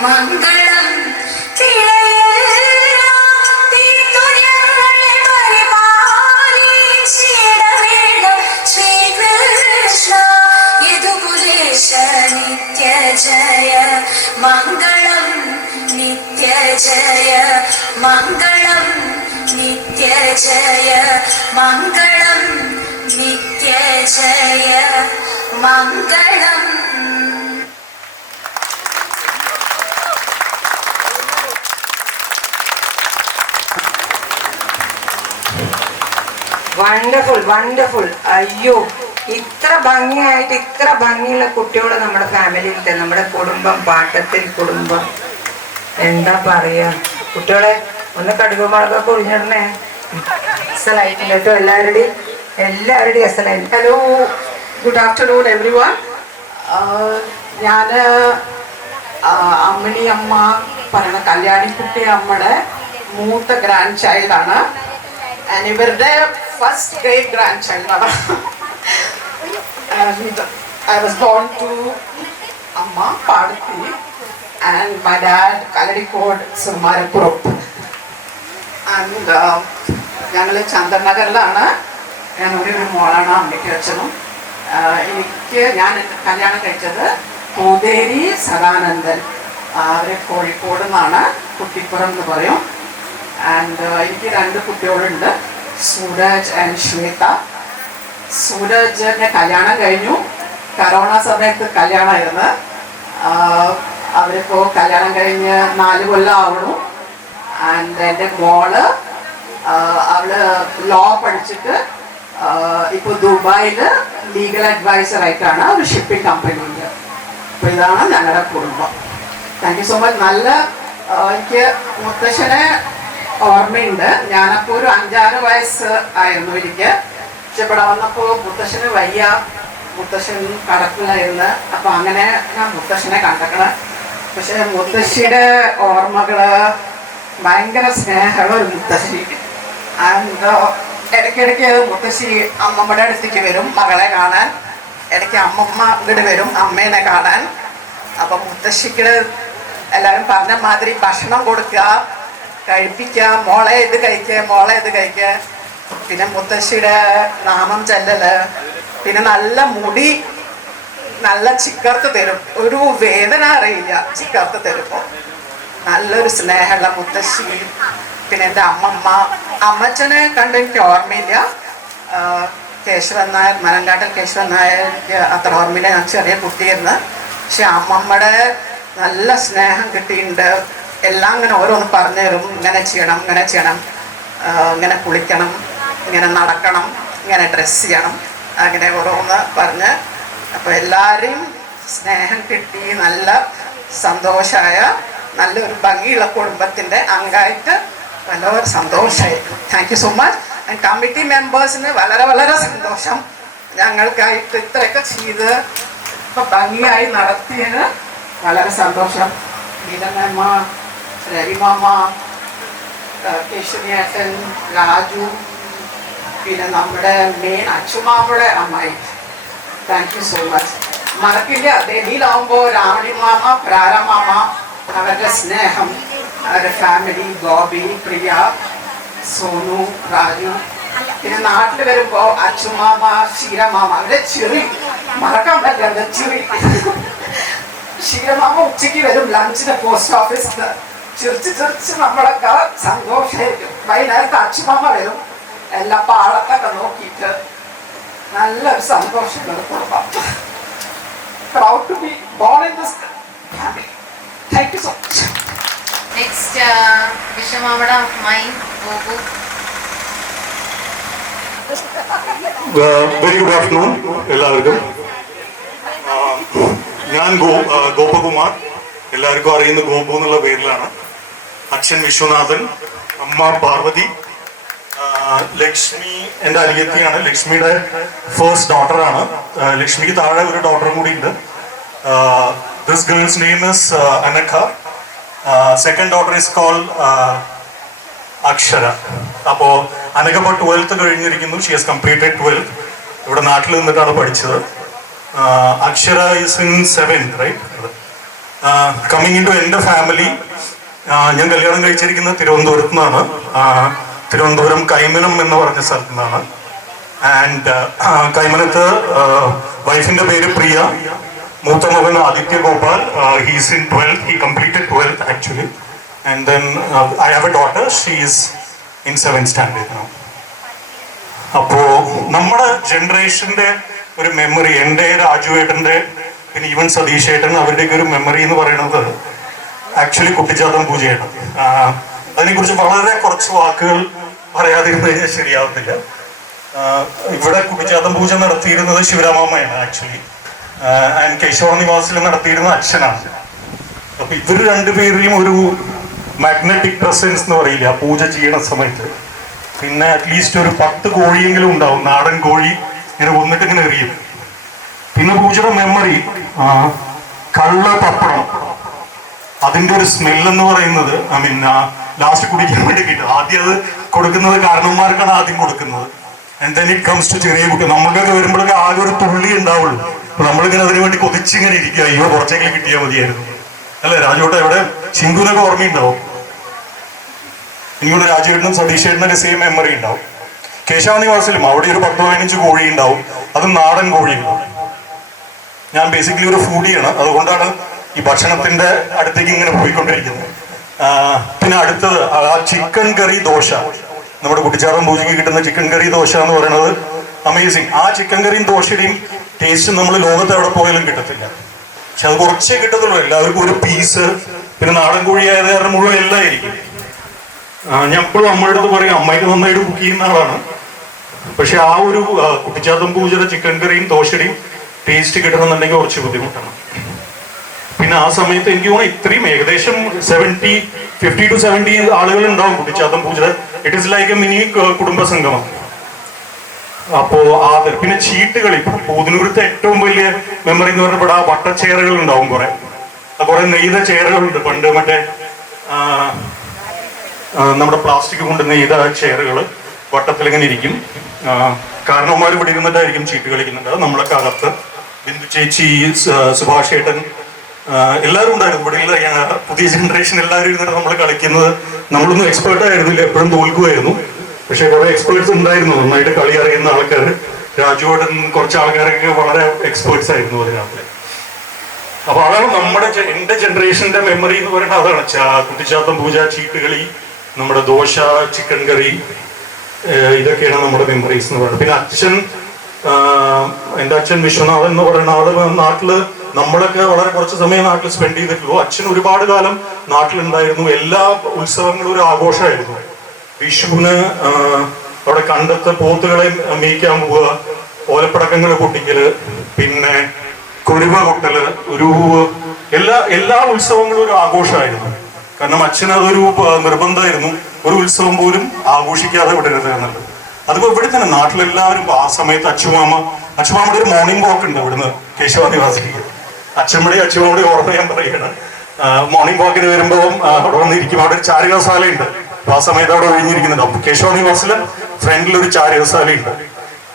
മംഗളം നിത്യ ജയ മംഗളം നിത്യ ജയ മംഗളം നിത്യ ജയ മംഗളം നിത്യ ജയ മംഗളം. Wonderful wonderful. അയ്യോ, ഇത്ര ഭംഗിയായിട്ട് ഇത്ര ഭംഗിയുള്ള കുട്ടികൾ നമ്മുടെ ഫാമിലിയിലത്തെ, നമ്മുടെ കുടുംബം, പാട്ടത്തിൽ കുടുംബം. എന്താ പറയാ, കുട്ടികളെ ഒന്ന് കടുകുമുളകൊക്കെ ഒഴിഞ്ഞിടണേ. അസലായിട്ടുണ്ട് കേട്ടോ എല്ലാവരുടെയും അസലായിട്ട്. Hello, good afternoon everyone. ഞാൻ അമ്മിണി അമ്മ പറയുന്ന കല്യാണിക്കുട്ടി അമ്മയുടെ മൂത്ത ഗ്രാൻഡ് ചൈൽഡാണ്. ആൻഡ് ഇവരുടെ ഫസ്റ്റ് ഗ്രേറ്റ് ഗ്രാൻഡ് ചൈൽഡാണ്. And I was born to Amma Parthi and my dad Kaladikod Sumarapurop. And ഞങ്ങൾ ചന്ദനഗറിലാണ്. ഞാൻ ഒരു മോളാണ്, അമ്മയ്ക്ക് അച്ഛനും. ഞാൻ കല്യാണം കഴിച്ചത് പൂതേരി സദാനന്ദൻ, അവരെ കോഴിക്കോട് നിന്നാണ്, കുട്ടിപ്പുറം എന്ന് പറയും. ആൻഡ് എനിക്ക് 2 കുട്ടികളുണ്ട്, സൂരജ് ആൻഡ് ശ്വേത. സൂരജിന്റെ കല്യാണം കഴിഞ്ഞു, കൊറോണ സമയത്ത് കല്യാണമായിരുന്നു. അവരിപ്പോൾ കല്യാണം കഴിഞ്ഞ് 4 കൊല്ലം ആവണു. ആൻഡ് എൻ്റെ മോള് അവള് ലോ പഠിച്ചിട്ട് ഇപ്പോൾ ദുബായിൽ ലീഗൽ അഡ്വൈസർ ആയിട്ടാണ് ഒരു ഷിപ്പിംഗ് കമ്പനിയിൽ. അപ്പോൾ ഇതാണ് ഞങ്ങളുടെ കുടുംബം. Thank you so much. നല്ല എനിക്ക് മുത്തശ്ശനെ ഓർമ്മയുണ്ട്. ഞാനപ്പോൾ ഒരു 5-6 വയസ്സ് ആയിരുന്നു എനിക്ക്. പക്ഷെ ഇവിടെ വന്നപ്പോൾ മുത്തശ്ശന് വയ്യ, മുത്തശ്ശൻ കടപ്പിലായിരുന്നു. അപ്പോൾ അങ്ങനെ ഞാൻ മുത്തശ്ശനെ കണ്ടക്കണം. പക്ഷെ മുത്തശ്ശിയുടെ ഓർമ്മകള് ഭയങ്കര സ്നേഹമുള്ള ഒരു മുത്തശ്ശി. ആൻഡ് ഇടയ്ക്കിടയ്ക്ക് മുത്തശ്ശി അമ്മമ്മയുടെ അടുത്തേക്ക് വരും മകളെ കാണാൻ. ഇടയ്ക്ക് അമ്മമ്മ ഇങ്ങോട്ട് വരും അമ്മേനെ കാണാൻ. അപ്പം മുത്തശ്ശിക്ക് എല്ലാവരും പറഞ്ഞ മാതിരി ഭക്ഷണം കൊടുക്കുക, കഴിപ്പിക്കുക, മോളെ ഇത് കഴിക്കുക, മോളെ ഇത് കഴിക്കുക. പിന്നെ മുത്തശ്ശിയുടെ നാമം ചെല്ലല്, പിന്നെ നല്ല മുടി, നല്ല ചിക്കർത്ത് തരും. ഒരു വേദന അറിയില്ല ചിക്കർത്ത് തരുമ്പോൾ. നല്ലൊരു സ്നേഹമുള്ള മുത്തശ്ശി. പിന്നെ എൻ്റെ അമ്മമ്മ. അമ്മച്ചനെ കണ്ട് എനിക്ക് ഓർമ്മയില്ല. കേശവൻ നായർ, മലങ്കാട്ടിൽ കേശവൻ നായർ എനിക്ക് അത്ര ഓർമ്മയില്ല, ഞാൻ ചെറിയ കുട്ടിയായിരുന്നു. പക്ഷെ അമ്മമ്മയുടെ നല്ല സ്നേഹം കിട്ടിയിട്ടുണ്ട്. എല്ലാം ഇങ്ങനെ ഓരോന്ന് പറഞ്ഞു തരും. ഇങ്ങനെ ചെയ്യണം, ഇങ്ങനെ ചെയ്യണം, ഇങ്ങനെ കുളിക്കണം, ഇങ്ങനെ നടക്കണം, ഇങ്ങനെ ഡ്രസ്സ് ചെയ്യണം, അങ്ങനെ ഓരോന്ന് പറഞ്ഞ്. അപ്പോൾ എല്ലാവരെയും സ്നേഹം കിട്ടി, നല്ല സന്തോഷമായ നല്ലൊരു ഭംഗിയുള്ള കുടുംബത്തിൻ്റെ അംഗമായിട്ട് വളരെ സന്തോഷമായിരിക്കും. Thank you so much. And committee മെമ്പേഴ്സിന് വളരെ വളരെ സന്തോഷം. ഞങ്ങൾക്കായിട്ട് ഇത്രയൊക്കെ ചെയ്ത് ഇപ്പം ഭംഗിയായി നടത്തിയതിന് വളരെ സന്തോഷം. ഗീതമ്മ, രവിമാമ, കേശവനിയേട്ടൻ, രാജു, പിന്നെ നമ്മുടെ മെയിൻ അച്ചുമാമയുടെ അമ്മായി. Thank you so much. മറക്കില്ല, ഡൽഹിയിലാവുമ്പോൾ രാവണി മാമ, പ്രാരമാമ, അവരുടെ സ്നേഹം, അവരുടെ ഫാമിലി, ഗോപി, പ്രിയ, സോനു, രാജു. പിന്നെ നാട്ടിൽ വരുമ്പോൾ അച്ചുമാമ, ക്ഷീരമാമ, അവരുടെ ചിറി മറക്കാൻ പറ്റില്ല. ചിറി ക്ഷീരമാമ ഉച്ചയ്ക്ക് വരും ലഞ്ചിന് പോസ്റ്റ് ഓഫീസിൽ. ചിരിച്ച് നമ്മളൊക്കെ സന്തോഷമായിരിക്കും. വൈകുന്നേരത്ത് അച്ചുമാമ വരും, എല്ലാ പാടത്തൊക്കെ നോക്കിയിട്ട് നല്ലൊരു സന്തോഷമുള്ള കുടുംബം. Proud to be born in this family. Thank you so much. Next, വിശ്വമാമയുടെ അമ്മായി ഗോപു. വെരി ഗുഡ് ആഫ്റ്റർനൂൺ എല്ലാവർക്കും. ഞാൻ ഗോപകുമാർ, എല്ലാവർക്കും അറിയുന്ന ഗോപു എന്നുള്ള പേരിലാണ്. അച്ഛൻ വിശ്വനാഥൻ, അമ്മ പാർവതി, ലക്ഷ്മി എൻ്റെ അനിയത്തിയാണ്. ലക്ഷ്മിയുടെ ഫസ്റ്റ് ഡോട്ടറാണ്. ലക്ഷ്മിക്ക് താഴെ ഒരു ഡോട്ടറും കൂടി ഉണ്ട്. This girl's name is Anakha. Second daughter is call Akshara. അപ്പോൾ അനഘ ഇപ്പോൾ 12th കഴിഞ്ഞിരിക്കുന്നു. She has completed 12th. ഇവിടെ നാട്ടിൽ നിന്നിട്ടാണ് പഠിച്ചത്. Akshara is in 7th, right? Coming into എൻ്റെ ഫാമിലി, ഞാൻ കല്യാണം കഴിച്ചിരിക്കുന്നത് തിരുവനന്തപുരത്ത് നിന്നാണ്. തിരുവനന്തപുരം കൈമനം എന്ന് പറഞ്ഞ സ്ഥലത്തു നിന്നാണ്. ആൻഡ് കൈമനത്ത് വൈഫിൻ്റെ പേര് പ്രിയ, മൂത്ത മകൻ Aditya Gopal. He's in 12th, he completed 12th actually. And then I have a daughter, she is in 7th standard now. അപ്പോൾ നമ്മുടെ ജനറേഷൻ്റെ ഒരു മെമ്മറി, എൻ്റെ രാജുവേട്ടൻ്റെ പിന്നെ ഈവൻ സതീഷ് ഏട്ടൻ, അവരുടെയൊക്കെ ഒരു മെമ്മറി എന്ന് പറയുന്നത് ആക്ച്വലി കുട്ടിച്ചാത്തം പൂജയാണ്. അതിനെക്കുറിച്ച് വളരെ കുറച്ച് വാക്കുകൾ പറയാതിരുന്നു കഴിഞ്ഞാൽ ശരിയാവത്തില്ല. ഇവിടെ കുട്ടിച്ചാത്തം പൂജ നടത്തിയിരുന്നത് ശിവരാമമ്മയാണ് ആക്ച്വലി. ആൻഡ് കേശവ നിവാസിൽ നടത്തിയിരുന്ന അച്ഛനാണ്. അപ്പൊ ഇവർ രണ്ടുപേരെയും ഒരു മാഗ്നറ്റിക് പ്രസൻസ് എന്ന് പറയില്ല ആ പൂജ ചെയ്യണ സമയത്ത്. പിന്നെ അറ്റ്ലീസ്റ്റ് ഒരു 10 കോഴിയെങ്കിലും ഉണ്ടാവും, നാടൻ കോഴി ഇങ്ങനെ വന്നിട്ട് ഇങ്ങനെ എറിയും. പിന്നെ പൂജയുടെ മെമ്മറി, കള്ള പപ്പടം, അതിൻ്റെ ഒരു സ്മെല്ലെന്ന് പറയുന്നത്, ഐ മീൻ ലാസ്റ്റ് കുടിക്കാൻ വേണ്ടി കിട്ടും. ആദ്യം അത് കൊടുക്കുന്നത് കാരണന്മാർക്കാണ് ആദ്യം കൊടുക്കുന്നത്. And then it comes to ചെറിയ കുട്ടി. നമുക്കൊക്കെ വരുമ്പോഴൊക്കെ ആകെ ഒരു തുള്ളി ഉണ്ടാവുള്ളൂ. അപ്പൊ നമ്മളിങ്ങനെ അതിനു വേണ്ടി കൊതിച്ചിങ്ങനെ ഇരിക്കുക, അയ്യോ കുറച്ചെങ്കിലും കിട്ടിയാൽ മതിയായിരുന്നു. അല്ലെ രാജുവേട്ടൻ? എവിടെ ചിങ്കുനൊക്കെ ഓർമ്മയുണ്ടാവും. എനിക്കൂടെ രാജുവേട്ടനും സതീഷേട്ടനൊക്കെ സെയിം മെമ്മറി ഉണ്ടാവും. കേശവ നിവാസിലും അവിടെ ഒരു 10-15 കോഴി ഉണ്ടാവും, അത് നാടൻ കോഴിയുണ്ടാവും. ഞാൻ ബേസിക്കലി ഒരു ഫുഡിയാണ്, അതുകൊണ്ടാണ് ഈ ഭക്ഷണത്തിന്റെ അടുത്തേക്ക് ഇങ്ങനെ പോയിക്കൊണ്ടിരിക്കുന്നത്. പിന്നെ അടുത്തത് ആ ചിക്കൻ കറി ദോശ, നമ്മുടെ കുട്ടിച്ചാറം പൂജയ്ക്ക് കിട്ടുന്ന ചിക്കൻ കറി ദോശ എന്ന് പറയുന്നത് അമേസിങ്. ആ ചിക്കൻ കറിയും ദോശയുടെയും ടേസ്റ്റ് നമ്മൾ ലോകത്ത് എവിടെ പോയാലും കിട്ടത്തില്ല. പക്ഷെ അത് കുറച്ചേ കിട്ടത്തുള്ളൂ. എല്ലാവർക്കും ഒരു പീസ്, പിന്നെ നാടൻ കോഴി ആയത് കാരണം മുഴുവൻ എല്ലാം ആയിരിക്കും. ഞാൻ എപ്പോഴും അമ്മയുടെ അടുത്ത് പറയും, അമ്മയ്ക്ക് നന്നായിട്ട് കുക്ക് ചെയ്യുന്ന ആളാണ്. പക്ഷെ ആ ഒരു കുട്ടിച്ചാത്തം പൂജയുടെ ചിക്കൻ കറിയും ദോശയുടെയും ടേസ്റ്റ് കിട്ടണമെന്നുണ്ടെങ്കിൽ കുറച്ച് ബുദ്ധിമുട്ടാണ്. പിന്നെ ആ സമയത്ത് എനിക്ക് തോന്നുന്നു ഇത്രയും ഏകദേശം 50 to 70 ആളുകൾ ഉണ്ടാവും കുട്ടിച്ചാത്തം പൂജ. It is like a mini കുടുംബ സംഗമം. അപ്പോ പിന്നെ ചീട്ടുകളി, പൂതനൂരത്തെ ഏറ്റവും വലിയ മെമ്മറി എന്ന് പറഞ്ഞപ്പോൾ ആ വട്ടച്ചെയറുകൾ ഉണ്ടാവും. കുറെ നെയ്ത ചെയറുകളുണ്ട്. പണ്ട് മറ്റേ നമ്മുടെ പ്ലാസ്റ്റിക് കൊണ്ട് നെയ്ത ചെയറുകൾ വട്ടത്തിലിങ്ങനെ ഇരിക്കും. കാരണവന്മാർ ഇവിടെ ഇരുന്നിട്ടായിരിക്കും ചീട്ട് കളിക്കുന്നുണ്ട്. നമ്മളൊക്കെ അകത്ത്, ബിന്ദു ചേച്ചി, സുഭാഷ് ഏട്ടൻ, എല്ലാവരും ഉണ്ടായിരുന്നു. ഇവിടെ പുതിയ ജനറേഷൻ എല്ലാവരും ഇരുന്നിട്ട് നമ്മൾ കളിക്കുന്നത്. നമ്മളൊന്നും എക്സ്പേർട്ട് ആയിരുന്നില്ല, എപ്പോഴും തോൽക്കുമായിരുന്നു. പക്ഷെ കുറെ എക്സ്പേർട്സ് ഉണ്ടായിരുന്നു, നന്നായിട്ട് കളി അറിയുന്ന ആൾക്കാർ. രാജുവേട്ടൻ, കുറച്ച് ആൾക്കാരൊക്കെ വളരെ എക്സ്പേർട്സ് ആയിരുന്നു അതിനകത്ത്. അപ്പൊ അതാണ് എൻ്റെ ജനറേഷന്റെ മെമ്മറി എന്ന് പറയുന്നത്. അതാണ് കുട്ടിച്ചാത്തം പൂജ, ചീട്ടുകളി, നമ്മുടെ ദോശ, ചിക്കൻ കറി, ഇതൊക്കെയാണ് നമ്മുടെ മെമ്മറീസ് എന്ന് പറയുന്നത്. പിന്നെ അച്ഛൻ, എൻ്റെ അച്ഛൻ വിശ്വനാഥൻ എന്ന് പറയുന്ന ആള് നാട്ടില്, നമ്മളൊക്കെ വളരെ കുറച്ച് സമയം നാട്ടിൽ സ്പെൻഡ് ചെയ്തിട്ടുള്ളൂ. അച്ഛൻ ഒരുപാട് കാലം നാട്ടിലുണ്ടായിരുന്നു. എല്ലാ ഉത്സവങ്ങളും ഒരു ആഘോഷമായിരുന്നു. വിഷുവിന് അവിടെ കണ്ടത്ത് പോത്തുകളെ മേയ്ക്കാൻ പോവുക, ഓലപ്പടക്കങ്ങൾ പൊട്ടിക്കല്, പിന്നെ കുരുവ കൊട്ടല്, എല്ലാ ഉത്സവങ്ങളും ഒരു ആഘോഷമായിരുന്നു. കാരണം അച്ഛന് അതൊരു നിർബന്ധമായിരുന്നു, ഒരു ഉത്സവം പോലും ആഘോഷിക്കാതെ വിടരുത് എന്നുള്ളത്. അതിപ്പോ ഇവിടെ തന്നെ നാട്ടിലെല്ലാവരും ആ സമയത്ത് അച്ചുമാമ്മയുടെ ഒരു മോർണിംഗ് വാക്ക് ഉണ്ട് ഇവിടുന്ന് കേശവ നിവാസിക്ക്. അച്ഛമ്മയുടെ ഓർമ്മ ഞാൻ പറയുകയാണ്. മോർണിംഗ് വാക്കിന് വരുമ്പോൾ അവിടെ വന്നിരിക്കും. അവിടെ ഒരു ചാരുകസാലയുണ്ട്. ആ സമയത്ത് അവിടെ ഒഴിഞ്ഞിരിക്കുന്നുണ്ടാവും. കേശവ നിവാസില് ഫ്രണ്ടിൽ ഒരു ചാരുകസാലയുണ്ട്.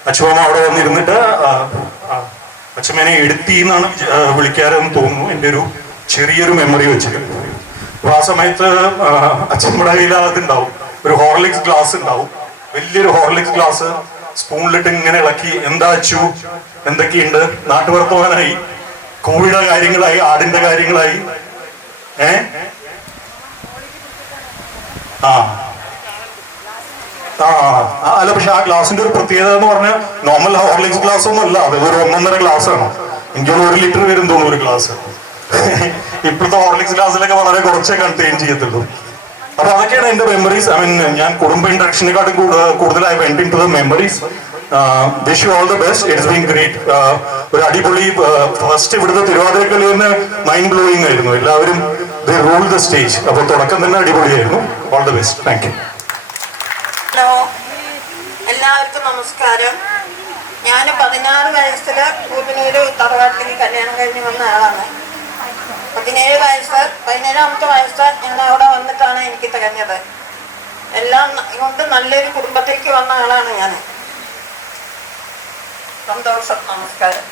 അച്ചുമാമ്മ അവിടെ വന്നിരുന്നിട്ട് അച്ഛമ്മേനെ എടുത്തിന്നാണ് വിളിക്കാറെന്ന് തോന്നുന്നു, എൻ്റെ ഒരു ചെറിയൊരു മെമ്മറി വെച്ചിട്ട്. അപ്പൊ ആ സമയത്ത് അച്ഛമ്മയുടെ കയ്യിൽ അതുണ്ടാവും, ഒരു ഹോർലിക്സ് ഗ്ലാസ് ഉണ്ടാവും, വലിയൊരു ഹോർലിക്സ് ഗ്ലാസ് സ്പൂണിലിട്ട് ഇങ്ങനെ ഇളക്കി, എന്താ അച്ചു, എന്തൊക്കെയുണ്ട്, നാട്ടുവർത്തമാനായി, കോഴിയുടെ കാര്യങ്ങളായി, ആടിന്റെ കാര്യങ്ങളായി, അല്ല. പക്ഷെ ആ ഗ്ലാസിന്റെ ഒരു പ്രത്യേകത എന്ന് പറഞ്ഞാൽ നോർമൽ ഹോർലിക്സ് ഗ്ലാസ് ഒന്നും അല്ല, അത് ഒരു 1.5 ഗ്ലാസ് ആണ്. എനിക്കൊരു 1 ലിറ്റർ വരും തോന്നുന്നു ഒരു ഗ്ലാസ്. ഇപ്പോഴത്തെ ഹോർലിക്സ് ഗ്ലാസ്സിലൊക്കെ വളരെ കുറച്ചേ കണ്ടെയ്ൻ ചെയ്യത്തുള്ളൂ. അപ്പൊ അതൊക്കെയാണ് എന്റെ മെമ്മറീസ്. ഐ മീൻ, ഞാൻ കുടുംബ ഇൻട്രക്ഷനെക്കാട്ടും കൂടുതലായി went in to the memories. Wish you all the best. It's been great. ഒരു അടിപൊളി ഫസ്റ്റ് ഇവിടുത്തെ തിരുവാതിരക്കളി തന്നെ മൈൻഡ് ബ്ലോയിങ് ആയിരുന്നു. എല്ലാവരും ദേ റൂൾ ദ സ്റ്റേജ്. അപ്പൊ തുടക്കം തന്നെ അടിപൊളിയായിരുന്നു. All the best. Thank you. Hello, എല്ലാവർക്കും നമസ്കാരം. ഞാൻ 16 വയസ്സില് പൂതനൂര് തറവാട്ടിലേക്ക് കല്യാണം കഴിഞ്ഞ് വന്ന ആളാണ്. 17ാമത്തെ വയസ്സ് ഞാൻ അവിടെ വന്നിട്ടാണ് എനിക്ക് തികഞ്ഞത്. എല്ലാം കൊണ്ട് നല്ലൊരു കുടുംബത്തിലേക്ക് വന്ന ആളാണ് ഞാൻ. സന്തോഷം. നമസ്കാരം.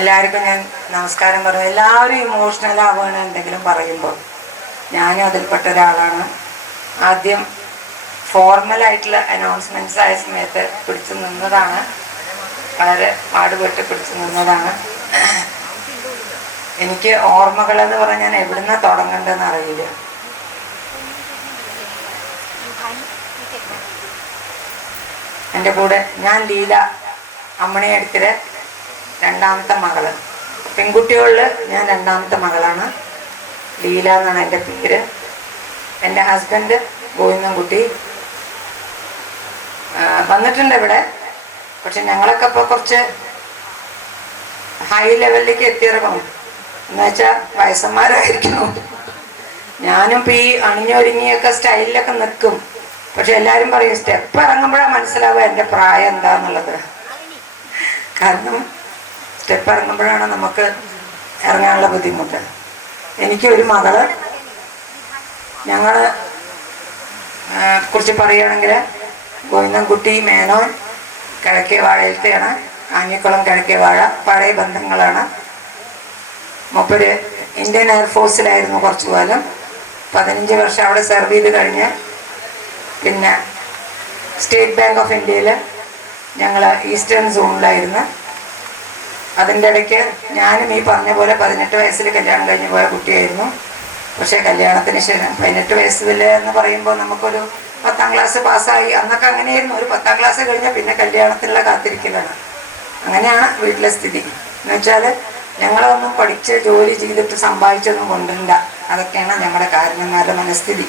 എല്ലാവർക്കും ഞാൻ നമസ്കാരം പറയും. എല്ലാവരും ഇമോഷണൽ ആവുകയാണ് എന്തെങ്കിലും പറയുമ്പോൾ. ഞാനും അതിൽപ്പെട്ട ഒരാളാണ്. ആദ്യം ഫോർമലായിട്ടുള്ള അനൗൺസ്മെൻറ്റ്സ് ആയ സമയത്ത് പിടിച്ചു നിന്നതാണ്, വളരെ പാടുപെട്ട് പിടിച്ചു നിന്നതാണ്. എനിക്ക് ഓർമ്മകളെന്ന് പറഞ്ഞാൽ ഞാൻ എവിടുന്ന തുടങ്ങേണ്ടതെന്ന് അറിയില്ല. എൻ്റെ കൂടെ ഞാൻ ലീല, അമ്മണിയടുത്തിലെ രണ്ടാമത്തെ മകള്. പെൺകുട്ടികളിൽ ഞാൻ രണ്ടാമത്തെ മകളാണ്. ലീല എന്നാണ് എൻ്റെ പേര്. എൻ്റെ ഹസ്ബൻഡ് ഗോവിന്ദൻകുട്ടി വന്നിട്ടുണ്ട് ഇവിടെ. പക്ഷെ ഞങ്ങളൊക്കെ ഇപ്പോൾ കുറച്ച് ഹൈ ലെവലിലേക്ക് എത്തിയിറങ്ങും എന്ന് വെച്ചാൽ വയസ്സന്മാരായിരിക്കണം. ഞാനും ഇപ്പോൾ ഈ അണിഞ്ഞൊരുങ്ങിയൊക്കെ സ്റ്റൈലിലൊക്കെ നിൽക്കും. പക്ഷെ എല്ലാവരും പറയും സ്റ്റെപ്പ് ഇറങ്ങുമ്പോഴാണ് മനസ്സിലാവുക എൻ്റെ പ്രായം എന്താന്നുള്ളത്. കാരണം സ്റ്റെപ്പ് ഇറങ്ങുമ്പോഴാണ് നമുക്ക് ഇറങ്ങാനുള്ള ബുദ്ധിമുട്ട്. എനിക്കൊരു മകള്. ഞങ്ങൾ കുറിച്ച് പറയുകയാണെങ്കിൽ ഗോവിന്ദൻകുട്ടി മേനോൻ കിഴക്കേ വാഴയിലത്തെയാണ്. ആഞ്ഞിക്കുളം കിഴക്കേ വാഴ. പഴയ ബന്ധങ്ങളാണ്. മൂപ്പര് ഇന്ത്യൻ എയർഫോഴ്സിലായിരുന്നു കുറച്ചു കാലം. 15 വർഷം അവിടെ സെർവ് ചെയ്ത് കഴിഞ്ഞ് പിന്നെ സ്റ്റേറ്റ് ബാങ്ക് ഓഫ് ഇന്ത്യയിൽ ഞങ്ങൾ ഈസ്റ്റേൺ സോണിലായിരുന്നു. അതിൻ്റെ ഇടയ്ക്ക് ഞാനും ഈ പറഞ്ഞ പോലെ 18 വയസ്സിൽ കല്യാണം കഴിഞ്ഞ് പോയ കുട്ടിയായിരുന്നു. പക്ഷേ കല്യാണത്തിന് ശേഷം 18 വയസ്സിൽ എന്ന് പറയുമ്പോൾ നമുക്കൊരു 10ാം ക്ലാസ് പാസ്സായി. അന്നൊക്കെ അങ്ങനെയായിരുന്നു. ഒരു 10ാം ക്ലാസ് കഴിഞ്ഞാൽ പിന്നെ കല്യാണത്തിനുള്ള കാത്തിരിക്കലാണ്. അങ്ങനെയാണ് വീട്ടിലെ സ്ഥിതി. എന്ന് വെച്ചാൽ ഞങ്ങളൊന്നും പഠിച്ച് ജോലി ചെയ്തിട്ട് സമ്പാദിച്ചൊന്നും കൊണ്ടുവരില്ല. അതൊക്കെയാണ് ഞങ്ങളുടെ കാരണന്മാരുടെ മനസ്ഥിതി.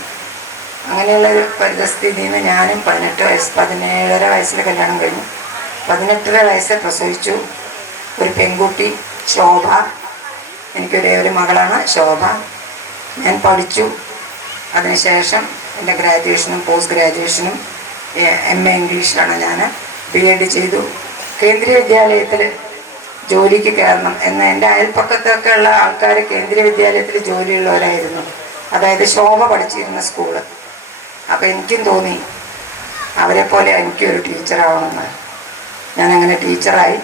അങ്ങനെയുള്ളൊരു പരിതസ്ഥിതിയിൽ നിന്ന് ഞാനും 17.5 വയസ്സിൽ കല്യാണം കഴിഞ്ഞു. 18 വയസ്സിൽ പ്രസവിച്ചു. ഒരു പെൺകുട്ടി ശോഭ. എനിക്കൊരേ ഒരു മകളാണ് ശോഭ. ഞാൻ പഠിച്ചു. അതിനുശേഷം എൻ്റെ ഗ്രാജുവേഷനും പോസ്റ്റ് ഗ്രാജുവേഷനും MA ഇംഗ്ലീഷിലാണ് ഞാൻ. BEd ചെയ്തു. കേന്ദ്രീയ വിദ്യാലയത്തിൽ ജോലിക്ക് കയറണം എന്ന് എൻ്റെ അയൽപ്പക്കത്തൊക്കെ ഉള്ള ആൾക്കാർ കേന്ദ്രീയ വിദ്യാലയത്തിൽ ജോലിയുള്ളവരായിരുന്നു. അതായത് ശോഭ പഠിച്ചിരുന്ന സ്കൂള്. അപ്പോൾ എനിക്കും തോന്നി അവരെ പോലെ എനിക്കൊരു ടീച്ചറാവണമെന്ന്. ഞാനങ്ങനെ ടീച്ചറായി.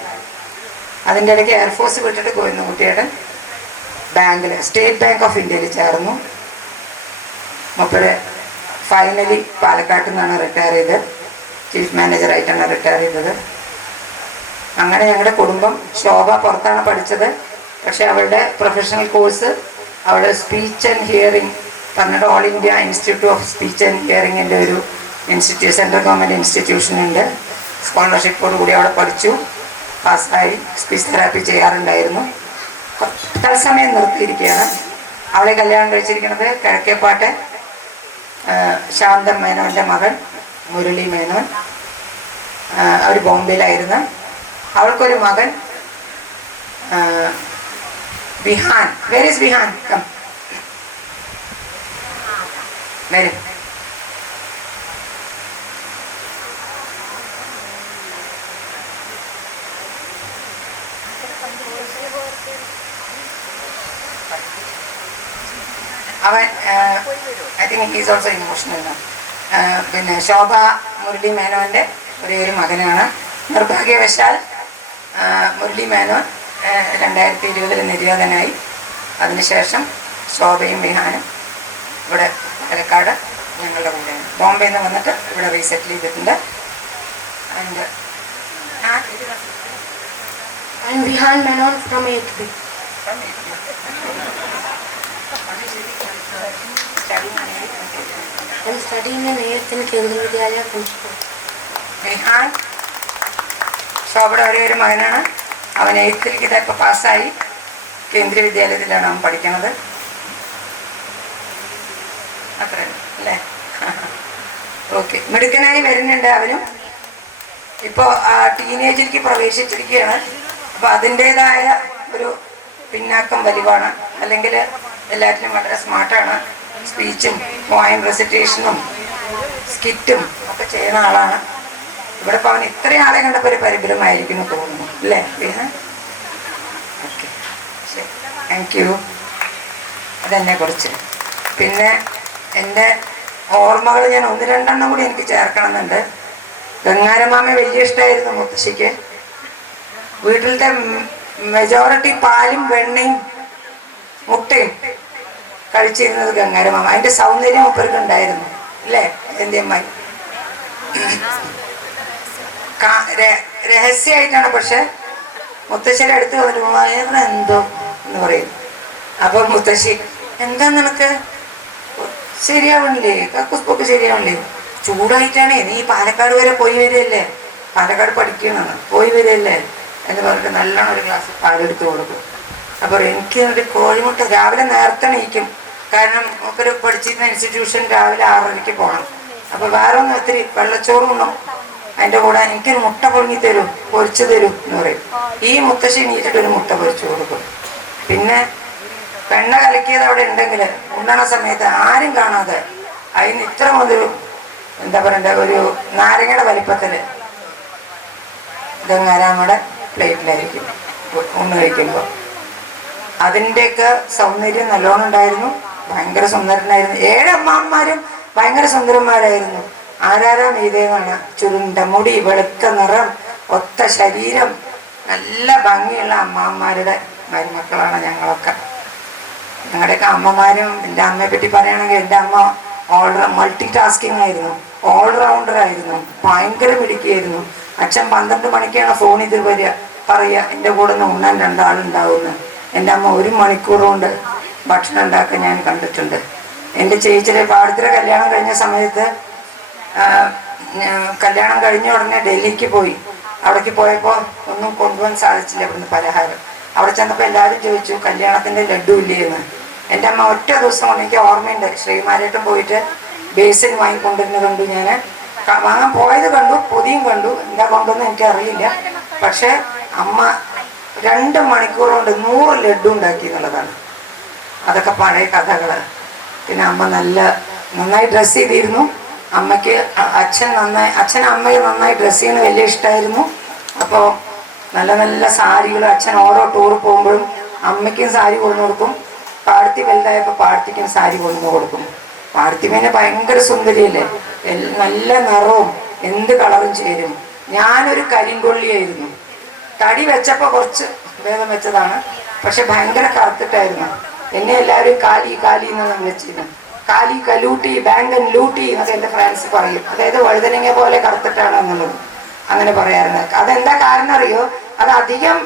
അതിൻ്റെ ഇടയ്ക്ക് എയർഫോഴ്സ് വിട്ടിട്ട് ഗോവിന്ദൻകുട്ടിയുടെ ബാങ്കിൽ സ്റ്റേറ്റ് ബാങ്ക് ഓഫ് ഇന്ത്യയിൽ ചേർന്നു. മൂപ്പര് ഫൈനലി പാലക്കാട്ടിൽ നിന്നാണ് റിട്ടയർ ചെയ്ത്. ചീഫ് മാനേജറായിട്ടാണ് റിട്ടയർ ചെയ്തത്. അങ്ങനെ ഞങ്ങളുടെ കുടുംബം. ശോഭ പുറത്താണ് പഠിച്ചത്. പക്ഷെ അവളുടെ പ്രൊഫഷണൽ കോഴ്സ് അവളുടെ സ്പീച്ച് ആൻഡ് ഹിയറിംഗ് പറഞ്ഞിട്ട് all India institute of speech and ഹിയറിങ്ങിൻ്റെ ഒരു സെൻട്രൽ ഗവൺമെൻറ് ഇൻസ്റ്റിറ്റ്യൂഷനുണ്ട്. സ്കോളർഷിപ്പോട് കൂടി അവിടെ പഠിച്ചു. പാസ്സായി. സ്പീച്ച് തെറാപ്പി ചെയ്യാറുണ്ടായിരുന്നു. തത്സമയം നിർത്തിയിരിക്കുകയാണ്. അവളെ കല്യാണം കഴിച്ചിരിക്കുന്നത് കിഴക്കേപ്പാട്ട് ശാന്തം മേനോൻ്റെ മകൻ മുരളി മേനോൻ. അവർ ബോംബെയിലായിരുന്നു. അവൾക്കൊരു മകൻ Vihan. Where is Vihan? Come വരും. അവൻ I think he's also emotional. പിന്നെ ശോഭ മുരളി മേനോൻ്റെ ഒരേ ഒരു മകനാണ്. നിർഭാഗ്യവശാൽ മുരളി മേനോൻ 2020 നിര്യാതനായി. അതിനുശേഷം ശോഭയും വിഹാനും ഇവിടെ പാലക്കാട് ഞങ്ങളുടെ കൂടെയാണ്. ബോംബെയിൽ നിന്ന് വന്നിട്ട് ഇവിടെ റീസെറ്റിൽ ചെയ്തിട്ടുണ്ട്. And I'm Vihan Menon from 8th B. I'm studying in 8th in Kendriya Vidyalaya Principal. Vihaan ശോഭയുടെ ഒരേ ഒരു മകനാണ്. അവൻ 8th ഇപ്പം പാസ്സായി. കേന്ദ്രീയ വിദ്യാലയത്തിലാണ് അവൻ പഠിക്കുന്നത്. അത്ര അല്ലേ? ഓക്കെ. മിടുക്കനായി വരുന്നുണ്ട് അവനും. ഇപ്പോൾ ടീനേജിലേക്ക് പ്രവേശിച്ചിരിക്കുകയാണ്. അപ്പോൾ അതിൻ്റേതായ ഒരു പിന്നാക്കം വലിവാണ്. അല്ലെങ്കിൽ എല്ലാറ്റിനും വളരെ സ്മാർട്ടാണ്. സ്പീച്ചും പോയം റെസിറ്റേഷനും സ്കിറ്റും ഒക്കെ ചെയ്യുന്ന ആളാണ്. ഇവിടെ ഇപ്പോൾ അവൻ ഇത്രയും ആളെ കണ്ടപ്പോൾ ഒരു പരിഭ്രമായിരിക്കുന്നു തോന്നുന്നു അല്ലേ വിഹാൻ? ഓക്കെ, ശരി, താങ്ക് യു. അതെന്നെക്കുറിച്ച്. പിന്നെ എൻ്റെ ഓർമ്മകൾ ഞാൻ 1-2 കൂടി എനിക്ക് ചേർക്കണമെന്നുണ്ട്. ഗംഗാരമാമയെ വലിയ ഇഷ്ടമായിരുന്നു മുത്തശ്ശിക്ക്. വീട്ടിലത്തെ മെജോറിറ്റി പാലും വെണ്ണയും മുട്ടയും കഴിച്ചിരുന്നത് ഗംഗാരമാമ. അതിന്റെ സൗന്ദര്യം മൂപ്പർക്ക് ഉണ്ടായിരുന്നു അല്ലേ എൻ്റെ അമ്മായി? രഹസ്യമായിട്ടാണ്. പക്ഷെ മുത്തശ്ശിയുടെ അടുത്ത് വന്നിട്ട് വയറെന്തോ എന്ന് പറയും. അപ്പൊ മുത്തശ്ശി, എന്താ നിനക്ക് ശരിയാവണില്ലേ? കക്കുസ്പോക്ക് ശരിയാവണില്ലേ? ചൂടായിട്ടാണേ, നീ പാലക്കാട് വരെ പോയി വരികയല്ലേ, പാലക്കാട് പഠിക്കണമെന്ന് പോയി വരികയല്ലേ എന്ന് പറഞ്ഞിട്ട് നല്ലോണം ഒരു ഗ്ലാസ് പാലെടുത്ത് കൊടുക്കും. അപ്പോൾ എനിക്ക് ഒരു കോഴിമുട്ട രാവിലെ നേരത്തെ എണീക്കും. കാരണം ഒക്കെ പഠിച്ചിരുന്ന ഇൻസ്റ്റിറ്റ്യൂഷൻ രാവിലെ 6:30 പോകണം. അപ്പോൾ വേറെ ഒന്നും ഒത്തിരി വെള്ളച്ചോറും ഉണ്ണും, അതിൻ്റെ കൂടെ എനിക്കൊരു മുട്ട പൊങ്ങി തരൂ, പൊരിച്ചു തരൂ എന്ന് പറയും. ഈ മുത്തശ്ശി എണീറ്റിട്ട് ഒരു മുട്ട പൊരിച്ചു കൊടുക്കും. പിന്നെ വെണ്ണ കലക്കിയത് അവിടെ ഉണ്ടെങ്കിൽ ഉണ്ണണ സമയത്ത് ആരും കാണാതെ അതിന് ഇത്ര മുതൽ എന്താ പറയണ്ട ഒരു നാരങ്ങയുടെ വലിപ്പത്തില് ഗംഗാരാമയുടെ പ്ലേറ്റിലായിരിക്കും ഊണ് കഴിക്കുമ്പോൾ. അതിൻ്റെയൊക്കെ സൗന്ദര്യം നല്ലോണം ഉണ്ടായിരുന്നു. ഭയങ്കര സുന്ദരനായിരുന്നു. 7 അമ്മാമ്മമാരും ഭയങ്കര സുന്ദരന്മാരായിരുന്നു. ആരാരാ മീതേന്നാണ്. ചുരുണ്ട മുടി, വെളുത്ത നിറം, ഒത്ത ശരീരം, നല്ല ഭംഗിയുള്ള അമ്മാമ്മമാരുടെ മരുമക്കളാണ് ഞങ്ങളൊക്കെ. ഞങ്ങളുടെയൊക്കെ അമ്മമാരും, എൻ്റെ അമ്മയെ പറ്റി പറയുകയാണെങ്കിൽ എൻ്റെ അമ്മ മൾട്ടി ടാസ്കിങ് ആയിരുന്നു, ഓൾറൗണ്ടർ ആയിരുന്നു, ഭയങ്കര മിടുക്കിയായിരുന്നു. അച്ഛൻ 12 മണിക്കാണ് ഫോൺ ഇത് പറയുക എൻ്റെ കൂടെ നിന്ന് ഉണ്ണാൻ 2 ആളുണ്ടാവുമെന്ന്. എൻ്റെ അമ്മ 1 മണിക്കൂർ കൊണ്ട് ഭക്ഷണം ഉണ്ടാക്കാൻ ഞാൻ കണ്ടിട്ടുണ്ട്. എൻ്റെ ചേച്ചിയുടെ പാടത്തിര കല്യാണം കഴിഞ്ഞ സമയത്ത് കല്യാണം കഴിഞ്ഞ ഉടനെ ഡൽഹിക്ക് പോയി. അവിടേക്ക് പോയപ്പോൾ ഒന്നും കൊണ്ടുപോകാൻ സാധിച്ചില്ല ഇവിടുന്ന് പലഹാരം. അവിടെ ചെന്നപ്പോൾ എല്ലാവരും ചോദിച്ചു കല്യാണത്തിൻ്റെ ലഡ്ഡു ഇല്ലേ എന്ന്. എൻ്റെ അമ്മ ഒറ്റ ദിവസം കൊണ്ട്, എനിക്ക് ഓർമ്മയുണ്ട്, ശ്രീമാരേട്ടൻ പോയിട്ട് ബേസിൻ വാങ്ങിക്കൊണ്ടിരുന്നത് കണ്ടു. ഞാൻ വാങ്ങാൻ പോയത് കണ്ടു, പൊതിയും കണ്ടു, എന്താ കൊണ്ടുവന്ന് എനിക്കറിയില്ല. പക്ഷെ അമ്മ 2 മണിക്കൂർ കൊണ്ട് 100 ലഡ്ഡു ഉണ്ടാക്കി എന്നുള്ളതാണ്. അതൊക്കെ പഴയ കഥകൾ. പിന്നെ അമ്മ നന്നായി ഡ്രസ്സ് ചെയ്തിരുന്നു. അമ്മയ്ക്ക് അച്ഛൻ അമ്മയെ നന്നായി ഡ്രസ്സ് ചെയ്യുന്നത് വലിയ ഇഷ്ടമായിരുന്നു. അപ്പോൾ നല്ല നല്ല സാരികൾ അച്ഛൻ ഓരോ ടൂർ പോകുമ്പോഴും അമ്മയ്ക്കും സാരി കൊണ്ടു കൊടുക്കും. പാടത്തി വലുതായപ്പോൾ പാടത്തിക്കും സാരി കൊണ്ടു കൊടുക്കും. പാടത്തി പിന്നെ ഭയങ്കര സുന്ദരിയല്ലേ, നല്ല നിറവും എന്ത് കളറും ചേരും. ഞാനൊരു കരിങ്കൊള്ളിയായിരുന്നു. തടി വെച്ചപ്പോൾ കുറച്ച് ഭേദം വെച്ചതാണ്, പക്ഷെ ഭയങ്കര കറുത്തിട്ടായിരുന്നു. എന്നെ എല്ലാവരും കാലി എന്നാണ് വിളിച്ചിരുന്നു. കാലി, കലൂട്ടി, ബാങ്കൻ ലൂട്ടി എന്നൊക്കെ എൻ്റെ ഫ്രണ്ട്സ് പറയും. അതായത് വഴുതനങ്ങ പോലെ കറുത്തിട്ടാണ് എന്നുള്ളത് അങ്ങനെ പറയാറുണ്ട്. അതെന്താ കാരണം അറിയോ? അത് അധികം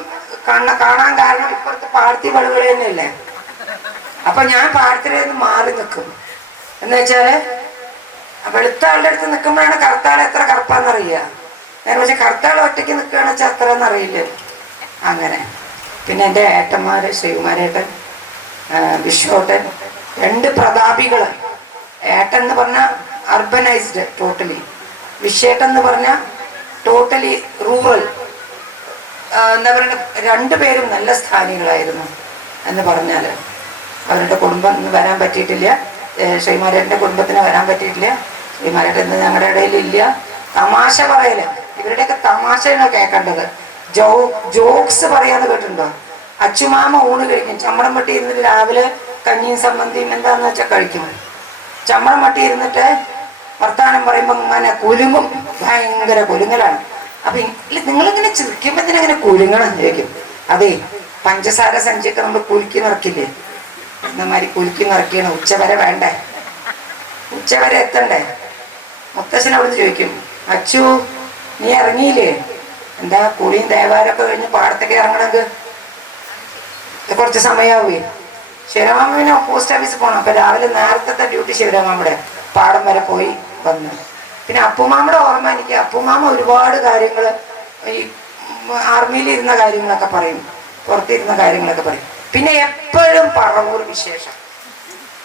കാണാൻ കാരണം ഇപ്പുറത്തെ പാടത്തി വളുകൾ തന്നെയല്ലേ. അപ്പൊ ഞാൻ പാടത്തിലേന്ന് മാറി നിൽക്കും. എന്ന് വെച്ചാല് വെളുത്ത ആളുടെ അടുത്ത് നിൽക്കുമ്പോഴാണ് കറുത്താൾ എത്ര കറുപ്പാന്നറിയുക. ഞാൻ പക്ഷെ കറുത്താൾ ഒറ്റയ്ക്ക് നിൽക്കുകയാണെന്ന് വെച്ചാൽ അത്ര എന്നറിയില്ല. അങ്ങനെ പിന്നെ എൻ്റെ ഏട്ടന്മാര്, ശ്രീകുമാരേട്ടൻ, വിശ്വോട്ടൻ, 2 പ്രതാപികൾ. ഏട്ടൻ എന്ന് പറഞ്ഞാൽ അർബനൈസ്ഡ് ടോട്ടലി, വിശ്വേട്ടൻ എന്ന് പറഞ്ഞാൽ ടോട്ടലി റൂറൽ. എന്താ പറയുക, 2 പേരും നല്ല സ്ഥാനികളായിരുന്നു എന്ന് പറഞ്ഞാൽ. അവരുടെ കുടുംബം വരാൻ പറ്റിയിട്ടില്ല, ശ്രീമാരേട്ടൻ്റെ കുടുംബത്തിന് വരാൻ പറ്റിയിട്ടില്ല. ശ്രീമാരേട്ടൻ ഞങ്ങളുടെ ഇടയിലില്ല. തമാശ പറയല്, ഇവരുടെയൊക്കെ തമാശയാണ് കേൾക്കേണ്ടത്. ജോക്സ് പറയാന്ന് കേട്ടിട്ടുണ്ടോ? അച്ചുമാമ ഊണ് കഴിക്കും. ചമ്മടം വെട്ടി ഇരുന്നിട്ട് രാവിലെ കഞ്ഞിയും സമ്മന്തിയും എന്താന്ന് വെച്ചാൽ കഴിക്കും. ചമ്മടം വെട്ടി ഇരുന്നിട്ട് വർത്താനം പറയുമ്പോൾ ഇങ്ങനെ കുലുങ്ങും, ഭയങ്കര കുലുങ്ങലാണ്. അപ്പൊ നിങ്ങളിങ്ങനെ ചിരിക്കുമ്പോ ഇതിനങ്ങനെ കുലുങ്ങണം ചോദിക്കും. അതെ, പഞ്ചസാര സഞ്ചിയൊക്കെ നമ്മൾ കുലുക്കി നിറക്കില്ലേ, എന്നമാതിരി കുലുക്കി നിറക്കിയാണ്. ഉച്ചവരെ വേണ്ടേ, ഉച്ചവരെ എത്തണ്ടേ. മുത്തശ്ശൻ അവിടുന്ന് ചോദിക്കും, അച്ചു നീ ഇറങ്ങിയില്ലേ? എന്താ കുളിയും ദേവാരൊക്കെ കഴിഞ്ഞ് പാടത്തേക്ക് ഇറങ്ങണമെങ്കിൽ കുറച്ച് സമയമാവുകയെ. ശിവരാമാമിന് പോസ്റ്റ് ഓഫീസിൽ പോകണം. അപ്പൊ രാവിലെ നേരത്തെ ഡ്യൂട്ടി ശിവരാമാമ്മയുടെ പാടം വരെ പോയി വന്നു. പിന്നെ അപ്പുമാമ്മയുടെ ഓർമ്മ എനിക്ക്, അപ്പുമാമ്മ ഒരുപാട് കാര്യങ്ങൾ ഈ ആർമിയിൽ ഇരുന്ന കാര്യങ്ങളൊക്കെ പറയും, പുറത്തിരുന്ന കാര്യങ്ങളൊക്കെ പറയും. പിന്നെ എപ്പോഴും പറവൂർ വിശേഷം.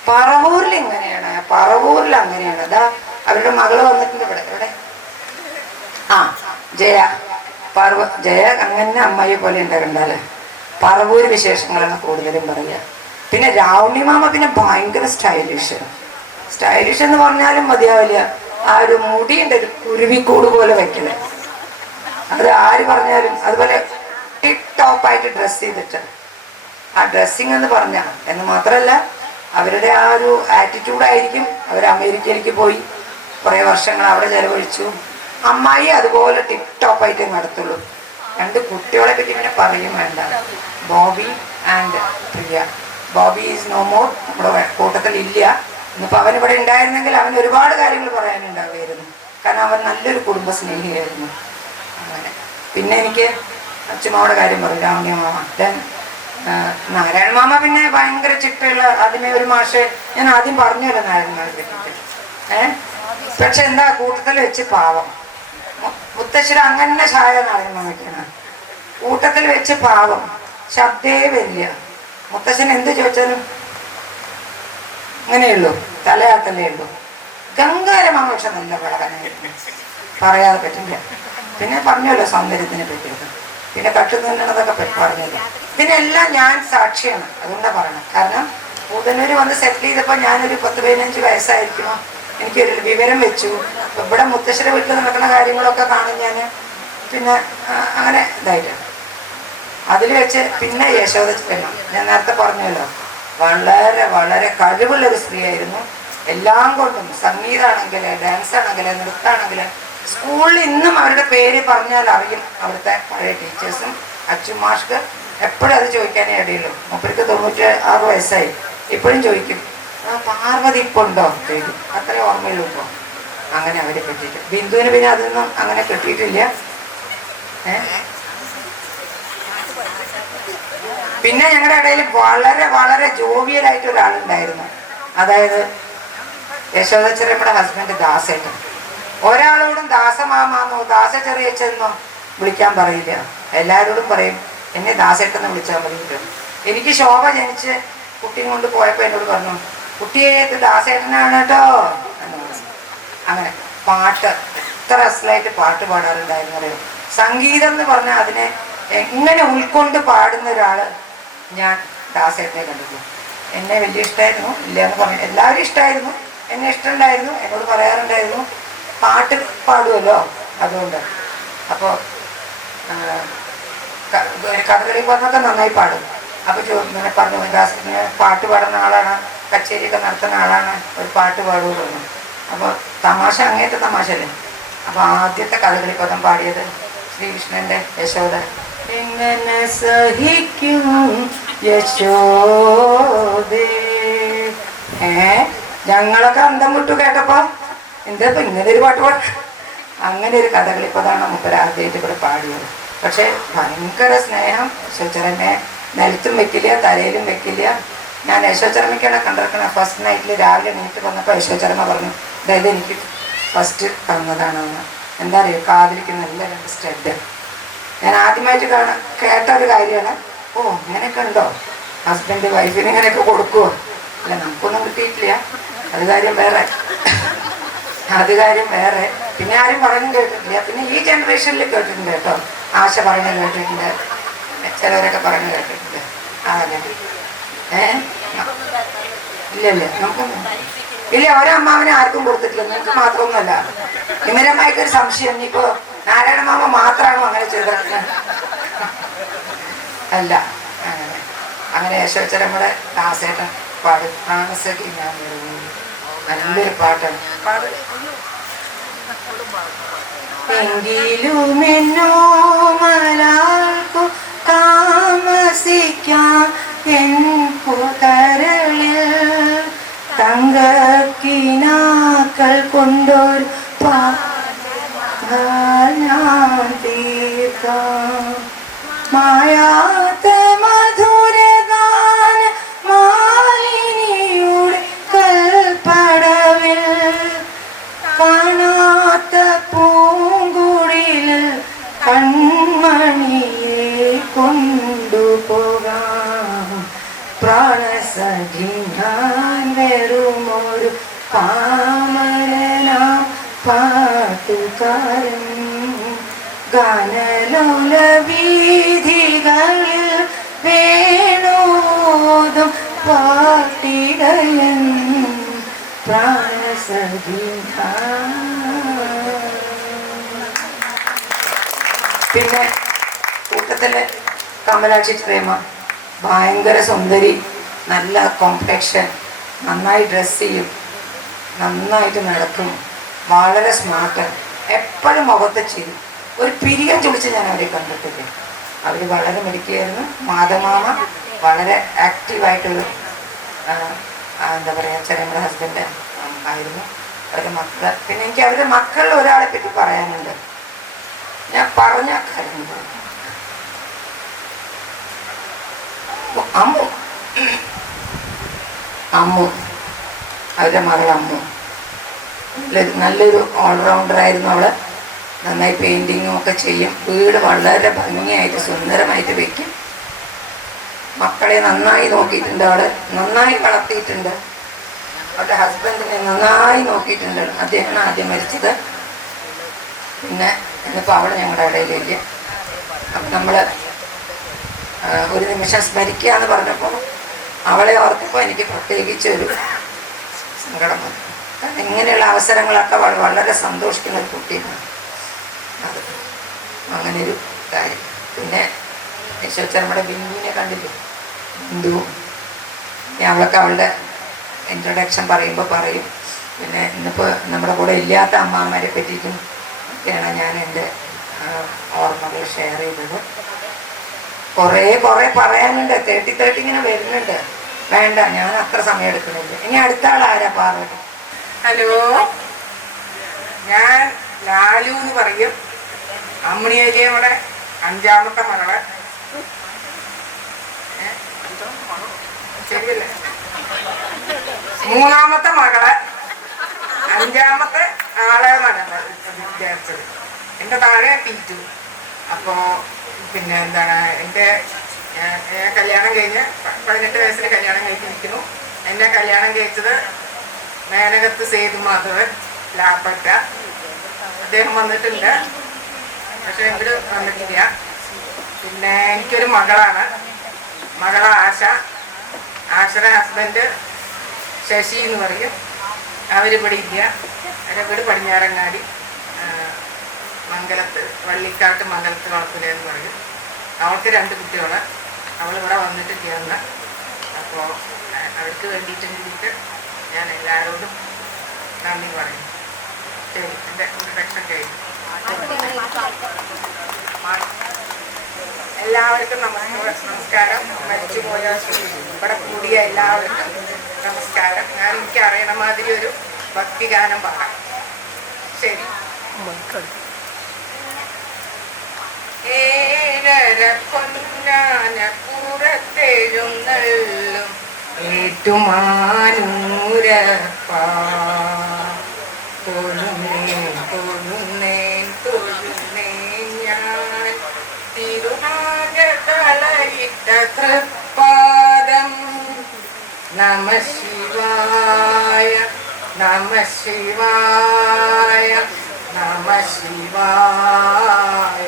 പറവൂരിൽ ഇങ്ങനെയാണ്, പറവൂരിൽ അങ്ങനെയാണ്. അതാ അവരുടെ മകള് വന്നിട്ടുണ്ട് ഇവിടെ. എവിടെ? ജയ അങ്ങനെ അമ്മായി പോലെ ഉണ്ടാകണ്ടല്ലേ. പറവൂർ വിശേഷങ്ങളാണ് കൂടുതലും പറയുക. പിന്നെ രാവണിമാമ പിന്നെ ഭയങ്കര സ്റ്റൈലിഷ് എന്ന് പറഞ്ഞാലും മതിയാവില്ല. ആ ഒരു മുടിയുണ്ട്, ഒരു കുരുവിക്കൂട് പോലെ വയ്ക്കണേ, അത് ആര് പറഞ്ഞാലും. അതുപോലെ ടിപ് ടോപ്പായിട്ട് ഡ്രസ്സ് ചെയ്തിട്ട്, ആ ഡ്രസ്സിങ് എന്ന് പറഞ്ഞാൽ എന്ന് മാത്രമല്ല അവരുടെ ആ ഒരു ആറ്റിറ്റ്യൂഡായിരിക്കും. അവർ അമേരിക്കയിലേക്ക് പോയി കുറേ വർഷങ്ങൾ അവിടെ ചെലവഴിച്ചു. അമ്മായി അതുപോലെ ടിപ് ടോപ്പായിട്ടേ നടത്തുള്ളൂ. 2 കുട്ടികളെ പറ്റി പിന്നെ പറയും വേണ്ട. Bobby and Priya. Bobby is no more, നമ്മുടെ കൂട്ടത്തിൽ ഇല്ല. ഇന്നിപ്പോൾ അവൻ ഇവിടെ ഉണ്ടായിരുന്നെങ്കിൽ അവൻ ഒരുപാട് കാര്യങ്ങൾ പറയാനുണ്ടാവുമായിരുന്നു. കാരണം അവൻ നല്ലൊരു കുടുംബസ്നേഹിയായിരുന്നു. അങ്ങനെ പിന്നെ എനിക്ക് അച്ഛമ്മയുടെ കാര്യം പറയും, Ramani mama. Then Narayana mama പിന്നെ ഭയങ്കര ചിട്ടയുള്ള, ആദ്യമേ ഒരു മാഷെ ഞാൻ ആദ്യം പറഞ്ഞല്ലോ നാരായണ മാമയെ പറ്റിയിട്ട്. പക്ഷെ എന്താ കൂട്ടത്തിൽ വെച്ച് പാവം. മുത്തശ്ശിയുടെ അങ്ങനെ ചായ നാരായണ മാമയ്ക്കാണ്. കൂട്ടത്തിൽ വെച്ച് പാവം, ശബ്ദേ വരില്ല. മുത്തശ്ശൻ എന്ത് ചോദിച്ചാലും അങ്ങനെയുള്ളൂ, തലയാത്തല്ലേ ഉള്ളൂ. ഗംഗാരമാമ പക്ഷെ നല്ല വളകനായിരുന്നു, പറയാതെ പറ്റില്ല. പിന്നെ പറഞ്ഞല്ലോ സൗന്ദര്യത്തിനെ പറ്റിയത്, പിന്നെ കട്ടുനിന്നതൊക്കെ പറഞ്ഞല്ലോ. ഇതിനെല്ലാം ഞാൻ സാക്ഷിയാണ്, അതുകൊണ്ടാണ് പറയണം. കാരണം പൂതന്നൂർ വന്ന് സെറ്റിൽ ചെയ്തപ്പോൾ ഞാനൊരു 10-15 വയസ്സായിരിക്കുമോ, എനിക്കൊരു വിവരം വെച്ചു. ഇവിടെ മുത്തശ്ശിയുടെ വീട്ടിൽ നടക്കുന്ന കാര്യങ്ങളൊക്കെ കാണും ഞാൻ. പിന്നെ അങ്ങനെ ഇതായിട്ടാണ് അതിൽ വെച്ച്. പിന്നെ യശോദ വേണം, ഞാൻ നേരത്തെ പറഞ്ഞല്ലോ, വളരെ വളരെ കഴിവുള്ളൊരു സ്ത്രീയായിരുന്നു. എല്ലാം കൊണ്ടും, സംഗീതമാണെങ്കിൽ, ഡാൻസ് ആണെങ്കിൽ, നൃത്തമാണെങ്കിൽ. സ്കൂളിൽ ഇന്നും അവരുടെ പേര് പറഞ്ഞാൽ അറിയും, അവിടുത്തെ പഴയ ടീച്ചേഴ്സും. അച്ചുമാഷ്ക്ക് എപ്പോഴും അത് ചോദിക്കാനേ ഇടയുള്ളൂ. മൂപ്പർക്ക് 96 വയസ്സായി, ഇപ്പോഴും ചോദിക്കും പാർവതി ഇപ്പോൾ ഉണ്ടോ ചോദിക്കും, അത്രേ ഓർമ്മയുള്ളൂ ഇപ്പോൾ. അങ്ങനെ അവരെ പറ്റിയിട്ട്. ബിന്ദുവിന് പിന്നെ അതൊന്നും അങ്ങനെ കിട്ടിയിട്ടില്ല. പിന്നെ ഞങ്ങളുടെ ഇടയിൽ വളരെ വളരെ ജോവിയലായിട്ട് ഒരാളുണ്ടായിരുന്നു. അതായത് യശോദച്ചരമ്മയുടെ ഹസ്ബൻഡ് ദാസേട്ടൻ. ഒരാളോടും ദാസമാമാന്നോ ദാസ ചെറിയച്ചെന്നോ വിളിക്കാൻ പറയില്ല. എല്ലാവരോടും പറയും എന്നെ ദാസേട്ടെന്ന് വിളിച്ചാൽ മതി. എനിക്ക് ശോഭ ജനിച്ച് കുട്ടിയും കൊണ്ട് പോയപ്പോൾ എന്നോട് പറഞ്ഞു, കുട്ടിയെ ഇത് ദാസേട്ടനാണ് കേട്ടോ എന്ന് പറഞ്ഞു. അങ്ങനെ പാട്ട് എത്ര അസലായിട്ട് പാട്ട് പാടാറുണ്ടായിരുന്നത്. സംഗീതം എന്ന് പറഞ്ഞാൽ അതിനെ എങ്ങനെ ഉൾക്കൊണ്ട് പാടുന്ന ഒരാൾ ഞാൻ ദാസേട്ടനെ കണ്ടിരുന്നു. എന്നെ വലിയ ഇഷ്ടമായിരുന്നു, ഇല്ല എന്ന് പറഞ്ഞു. എല്ലാവരും ഇഷ്ടമായിരുന്നു, എന്നെ ഇഷ്ടമുണ്ടായിരുന്നു, എന്നോട് പറയാറുണ്ടായിരുന്നു. പാട്ട് പാടുമല്ലോ അതുകൊണ്ട്. അപ്പോൾ കഥകളി പറഞ്ഞൊക്കെ നന്നായി പാടും. അപ്പോൾ ഇങ്ങനെ പറഞ്ഞു, ദാസേട്ടന് പാട്ട് പാടുന്ന ആളാണ്, കച്ചേരിയൊക്കെ നടത്തുന്ന ആളാണ്, ഒരു പാട്ട് പാടുക പറഞ്ഞു. അപ്പോൾ തമാശ അങ്ങേറ്റ തമാശല്ലേ. അപ്പോൾ ആദ്യത്തെ കഥകളി പദം പാടിയത് ശ്രീകൃഷ്ണൻ്റെ യശോദ. എങ്ങനെ സഹിക്കും യശോദേ. ഞങ്ങളൊക്കെ അന്തം വിട്ടു കേട്ടപ്പോ, എന്താ ഇപ്പൊ ഇങ്ങനെ ഒരു പാട്ട് പാടും. അങ്ങനെ ഒരു കഥകളിപ്പതാണ് മുപ്പര് ആദ്യമായിട്ട് ഇവിടെ പാടിയത്. പക്ഷെ ഭയങ്കര സ്നേഹം. യശോചരനെ നിലത്തും വെക്കില്ല, തലയിലും വെക്കില്ല. ഞാൻ യശോചരമയ്ക്കാണ് കണ്ടിരിക്കണ. ഫസ്റ്റ് നൈറ്റിൽ രാവിലെ എണീറ്റ് വന്നപ്പോൾ യശോചരമ പറഞ്ഞു, അതായത് എനിക്ക് ഫസ്റ്റ് തന്നതാണെന്ന്. എന്താ അറിയോ, കാതിലിക്ക് നല്ല 2 സ്റ്റഡ്. ഞാൻ ആദ്യമായിട്ട് കേട്ട ഒരു കാര്യമാണ്. ഓ ഇങ്ങനെയൊക്കെ ഉണ്ടോ, ഹസ്ബൻഡ് വൈഫിന് ഇങ്ങനെയൊക്കെ കൊടുക്കുമോ? അല്ല, നമുക്കൊന്നും കിട്ടിയിട്ടില്ല, അത് കാര്യം വേറെ. പിന്നെ ആരും പറഞ്ഞു കേട്ടിട്ടില്ല. പിന്നെ ഈ ജനറേഷനിൽ കേട്ടിട്ടുണ്ട് കേട്ടോ, ആശ പറഞ്ഞു കേട്ടിട്ടുണ്ട്, ചിലവരൊക്കെ പറഞ്ഞു കേട്ടിട്ടുണ്ട്. അതങ്ങനെ ഇല്ലല്ലേ, നമുക്കൊന്നും ഇല്ല. ഒരമ്മാവനെ ആർക്കും കൊടുത്തിട്ടില്ല, നിങ്ങൾക്ക് മാത്രമൊന്നുമല്ല. ഇന്ദിരമ്മയ്ക്കൊരു സംശയം, ഇനിയിപ്പോ നാരായണ മാമ മാത്രമാണോ അങ്ങനെ ചെയ്തിട്ടുള്ളത്? അല്ല, അങ്ങനെ യശോചരമ്മയുടെ ദാസേട്ടൻ പാടും. പ്രാണസഖി ഞാൻ നല്ലൊരു പാട്ടാണ്. എങ്കിലുമെന്നോ മലാൾക്കു താമസിക്കാം എൻ പുതരളിൽ തങ്കക്കിനാക്കൾ കൊണ്ടൊരു ഞാൻ തീർക്കാം. മായാത്ത മധുരഗാന മാലിനിയുടെ കൽപ്പടവിൽ കാണാത്ത പൂങ്കുടിൽ കൺമണിയെ കൊണ്ടുപോകാം. പ്രാണസഖി ഞാൻ വെറുമൊരു പാമരനാം പാട്ടുകാരൻ. ഗാനലോല വീഥികളിൽ വേണോതും പാട്ടിടയൻ പ്രാണസഖി. പിന്നെ കൂട്ടത്തിലെ കമലാക്ഷി പ്രേമ ഭയങ്കര സുന്ദരി, നല്ല കോംപ്ലക്ഷൻ, നന്നായി ഡ്രസ് ചെയ്യും, നന്നായിട്ട് നടക്കും, വളരെ സ്മാർട്ട്, എപ്പോഴും മുഖത്ത് ചിരി, ഒരു പിരിയം ചൊളിച്ച് ഞാൻ അവരെ കണ്ടിട്ടില്ല. അവർ വളരെ മിടുക്കിയായിരുന്നു. മാധമാമ വളരെ ആക്റ്റീവായിട്ടൊരു എന്താ പറയുക, ചെറിയ ഹസ്ബൻഡ് ആയിരുന്നു. അവരുടെ മക്കൾ, പിന്നെ എനിക്ക് അവരുടെ മക്കളിൽ ഒരാളെ പറ്റി പറയാനുണ്ട്. ഞാൻ പറഞ്ഞ കാര്യം അമ്മു അമ്മു അവരുടെ മകൾ അമ്മു നല്ലൊരു ഓൾറൗണ്ടറായിരുന്നു. അവള് നന്നായി പെയിൻറ്റിങ്ങും ഒക്കെ ചെയ്യും. വീട് വളരെ ഭംഗിയായിട്ട് സുന്ദരമായിട്ട് വയ്ക്കും. മക്കളെ നന്നായി നോക്കിയിട്ടുണ്ട്. അവള് നന്നായി വളർത്തിയിട്ടുണ്ട്. അവരുടെ ഹസ്ബൻഡിനെ നന്നായി നോക്കിയിട്ടുണ്ട്. അദ്ദേഹമാണ് ആദ്യം മരിച്ചത്. പിന്നെ ഇന്നിപ്പോൾ അവൾ ഞങ്ങളുടെ ഇടയിലില്ല. അപ്പം നമ്മൾ ഒരു നിമിഷം സ്മരിക്കുക എന്ന് പറഞ്ഞപ്പോൾ അവളെ ഓർത്തപ്പോൾ എനിക്ക് പ്രത്യേകിച്ചൊരു സങ്കടം വന്നു. കാരണം ഇങ്ങനെയുള്ള അവസരങ്ങളൊക്കെ വളരെ സന്തോഷിക്കുന്ന ഒരു കുട്ടിയാണ് അത്. അങ്ങനെയൊരു കാര്യം. പിന്നെ നമ്മുടെ ബിന്ദുവിനെ കണ്ടില്ലേ, ബിന്ദു അവളൊക്കെ അവളുടെ ഇൻട്രൊഡക്ഷൻ പറയുമ്പോൾ പറയും. പിന്നെ ഇന്നിപ്പോൾ നമ്മുടെ കൂടെ ഇല്ലാത്ത അമ്മമാരെ പറ്റിയിട്ടും ഒക്കെയാണ് ഞാൻ എൻ്റെ ഓർമ്മകൾ ഷെയർ ചെയ്തത്. കുറേ പറയാനുണ്ട്. 30 ഇങ്ങനെ വരുന്നുണ്ട്. വേണ്ട, ഞാൻ അത്ര സമയം എടുക്കുന്നില്ല. ഇനി അടുത്ത ആളാരാ? പാർവതി. ഹലോ, ഞാൻ ലാലു എന്ന് പറയും. അമ്മിണിയേരിയുടെ 5ാമത്തെ മകള്. ശരിയല്ലേ? 3ാമത്തെ മകള്, 5ാമത്തെ ആളെ മകള് വിചാരിച്ചത്. എൻ്റെ താഴെ ടീറ്റു. അപ്പോൾ പിന്നെ എന്താണ്, എൻ്റെ കല്യാണം കഴിഞ്ഞ് 18 വയസ്സിൽ കല്യാണം കഴിച്ചിരിക്കുന്നു. എന്നെ കല്യാണം കഴിച്ചത് മേനകത്ത് സേതുമാധവൻ ലാപ്പറ്റ. അദ്ദേഹം വന്നിട്ടുണ്ട്, പക്ഷെ ഇവിടെ വന്നിട്ടില്ല. പിന്നെ എനിക്കൊരു മകളാണ്, മകള് ആശ. ആശയുടെ ഹസ്ബൻഡ് ശശി എന്ന് പറയും. അവരിവിടെ ഇല്ല. അവരുടെ വീട് പടിഞ്ഞാറങ്ങാടി, മംഗലത്ത്, വള്ളിക്കാട്ട് മംഗലത്ത് വളപ്പിലെന്ന് പറയും. അവൾക്ക് 2 കുട്ടികൾ. അവളിവിടെ വന്നിട്ടില്ല. അപ്പോൾ അവർക്ക് വേണ്ടിയിട്ട് ഞാൻ എല്ലാവരോടും നന്ദി പറയും. ശരി, എൻ്റെ ഇൻട്രൊഡക്ഷൻ കഴിഞ്ഞു. എല്ലാവർക്കും നമസ്കാരം. മരിച്ചുപോയ ഇവിടെ കൂടിയ എല്ലാവർക്കും നമസ്കാരം. ഞാൻ എനിക്ക് അറിയണ മാതിരി ഒരു ഭക്തിഗാനം പാടാം. ശരി. 7 പൊന്നാന പുറത്തെഴുന്നള്ളും ഏറ്റുമാനൂരപ്പ. തൊഴുന്നേൻ ഞാൻ തിരുനാഗതളയിട്ട തൃപ്പാദം. നമ ശിവായ, നമ ശിവായ, നമ ശിവായ.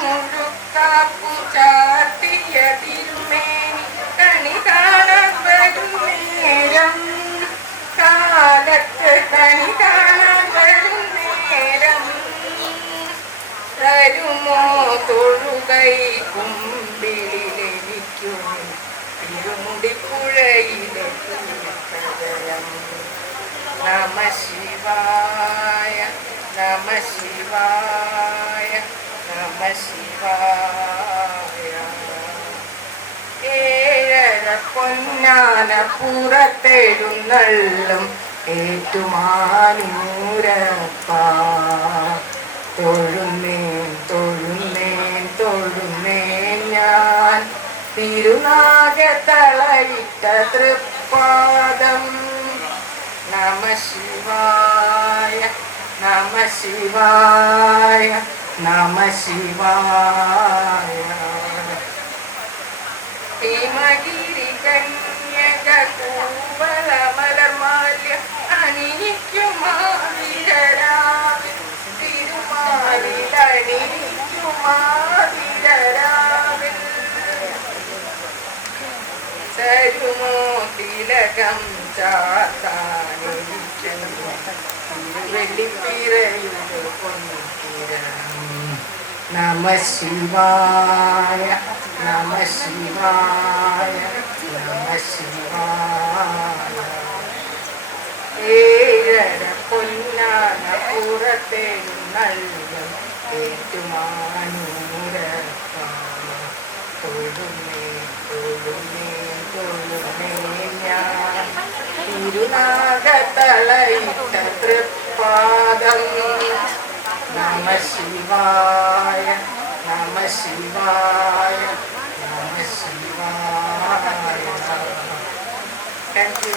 കളഭമുഴുക്കാപ്പു ചാർത്തിയ തിരുമേനി കണി കാണാൻ വരും നേരം. കാലത്ത് കണി കാണാൻ വരും നേരം. തരുമോ തൊഴുകൈ കുമ്പിളിലെനിക്കു തിരുമുടിപ്പുഴയിലെ തീർത്ഥജലം. നമ ശിവായ, നമ ശിവായ, നമ ശിവായ. 7 പൊന്നാന പുറത്തെഴുന്നള്ളും ഏറ്റുമാനൂരപ്പ. തൊഴുന്നേൻ ഞാൻ തിരുനാഗതളയിട്ട തൃപ്പാദം. നമ ശിവായ, നമ ശിവായ, നമ ശിവായ. ഹിമഗിരി കന്യക കൂവള മലർമാല്യ അണിയിക്കുമാതിരരാവിൽ. തിരുമാലിലണിയിക്കുമാതിരരാവിൽ. തരുമോ തിലകം ചാത്താനിരിക്കുന്നു വെള്ളിപ്പിറയുടെ പൊന്നിക്കിരണം. നമ ശിവായ, നമ ശിവായ, നമ ശിവായ. 7 പൊന്നാന പുറത്തെഴുന്നള്ളും ഏറ്റുമാനൂരപ്പ തൊഴുമേ തൊഴുമേ തൊഴുമേ ഞാൻ തിരുനാഗത്തളയിട്ട തൃപ്പാദം നമ ശിവായ നമ ശിവായ നമ ശിവായ. Thank you.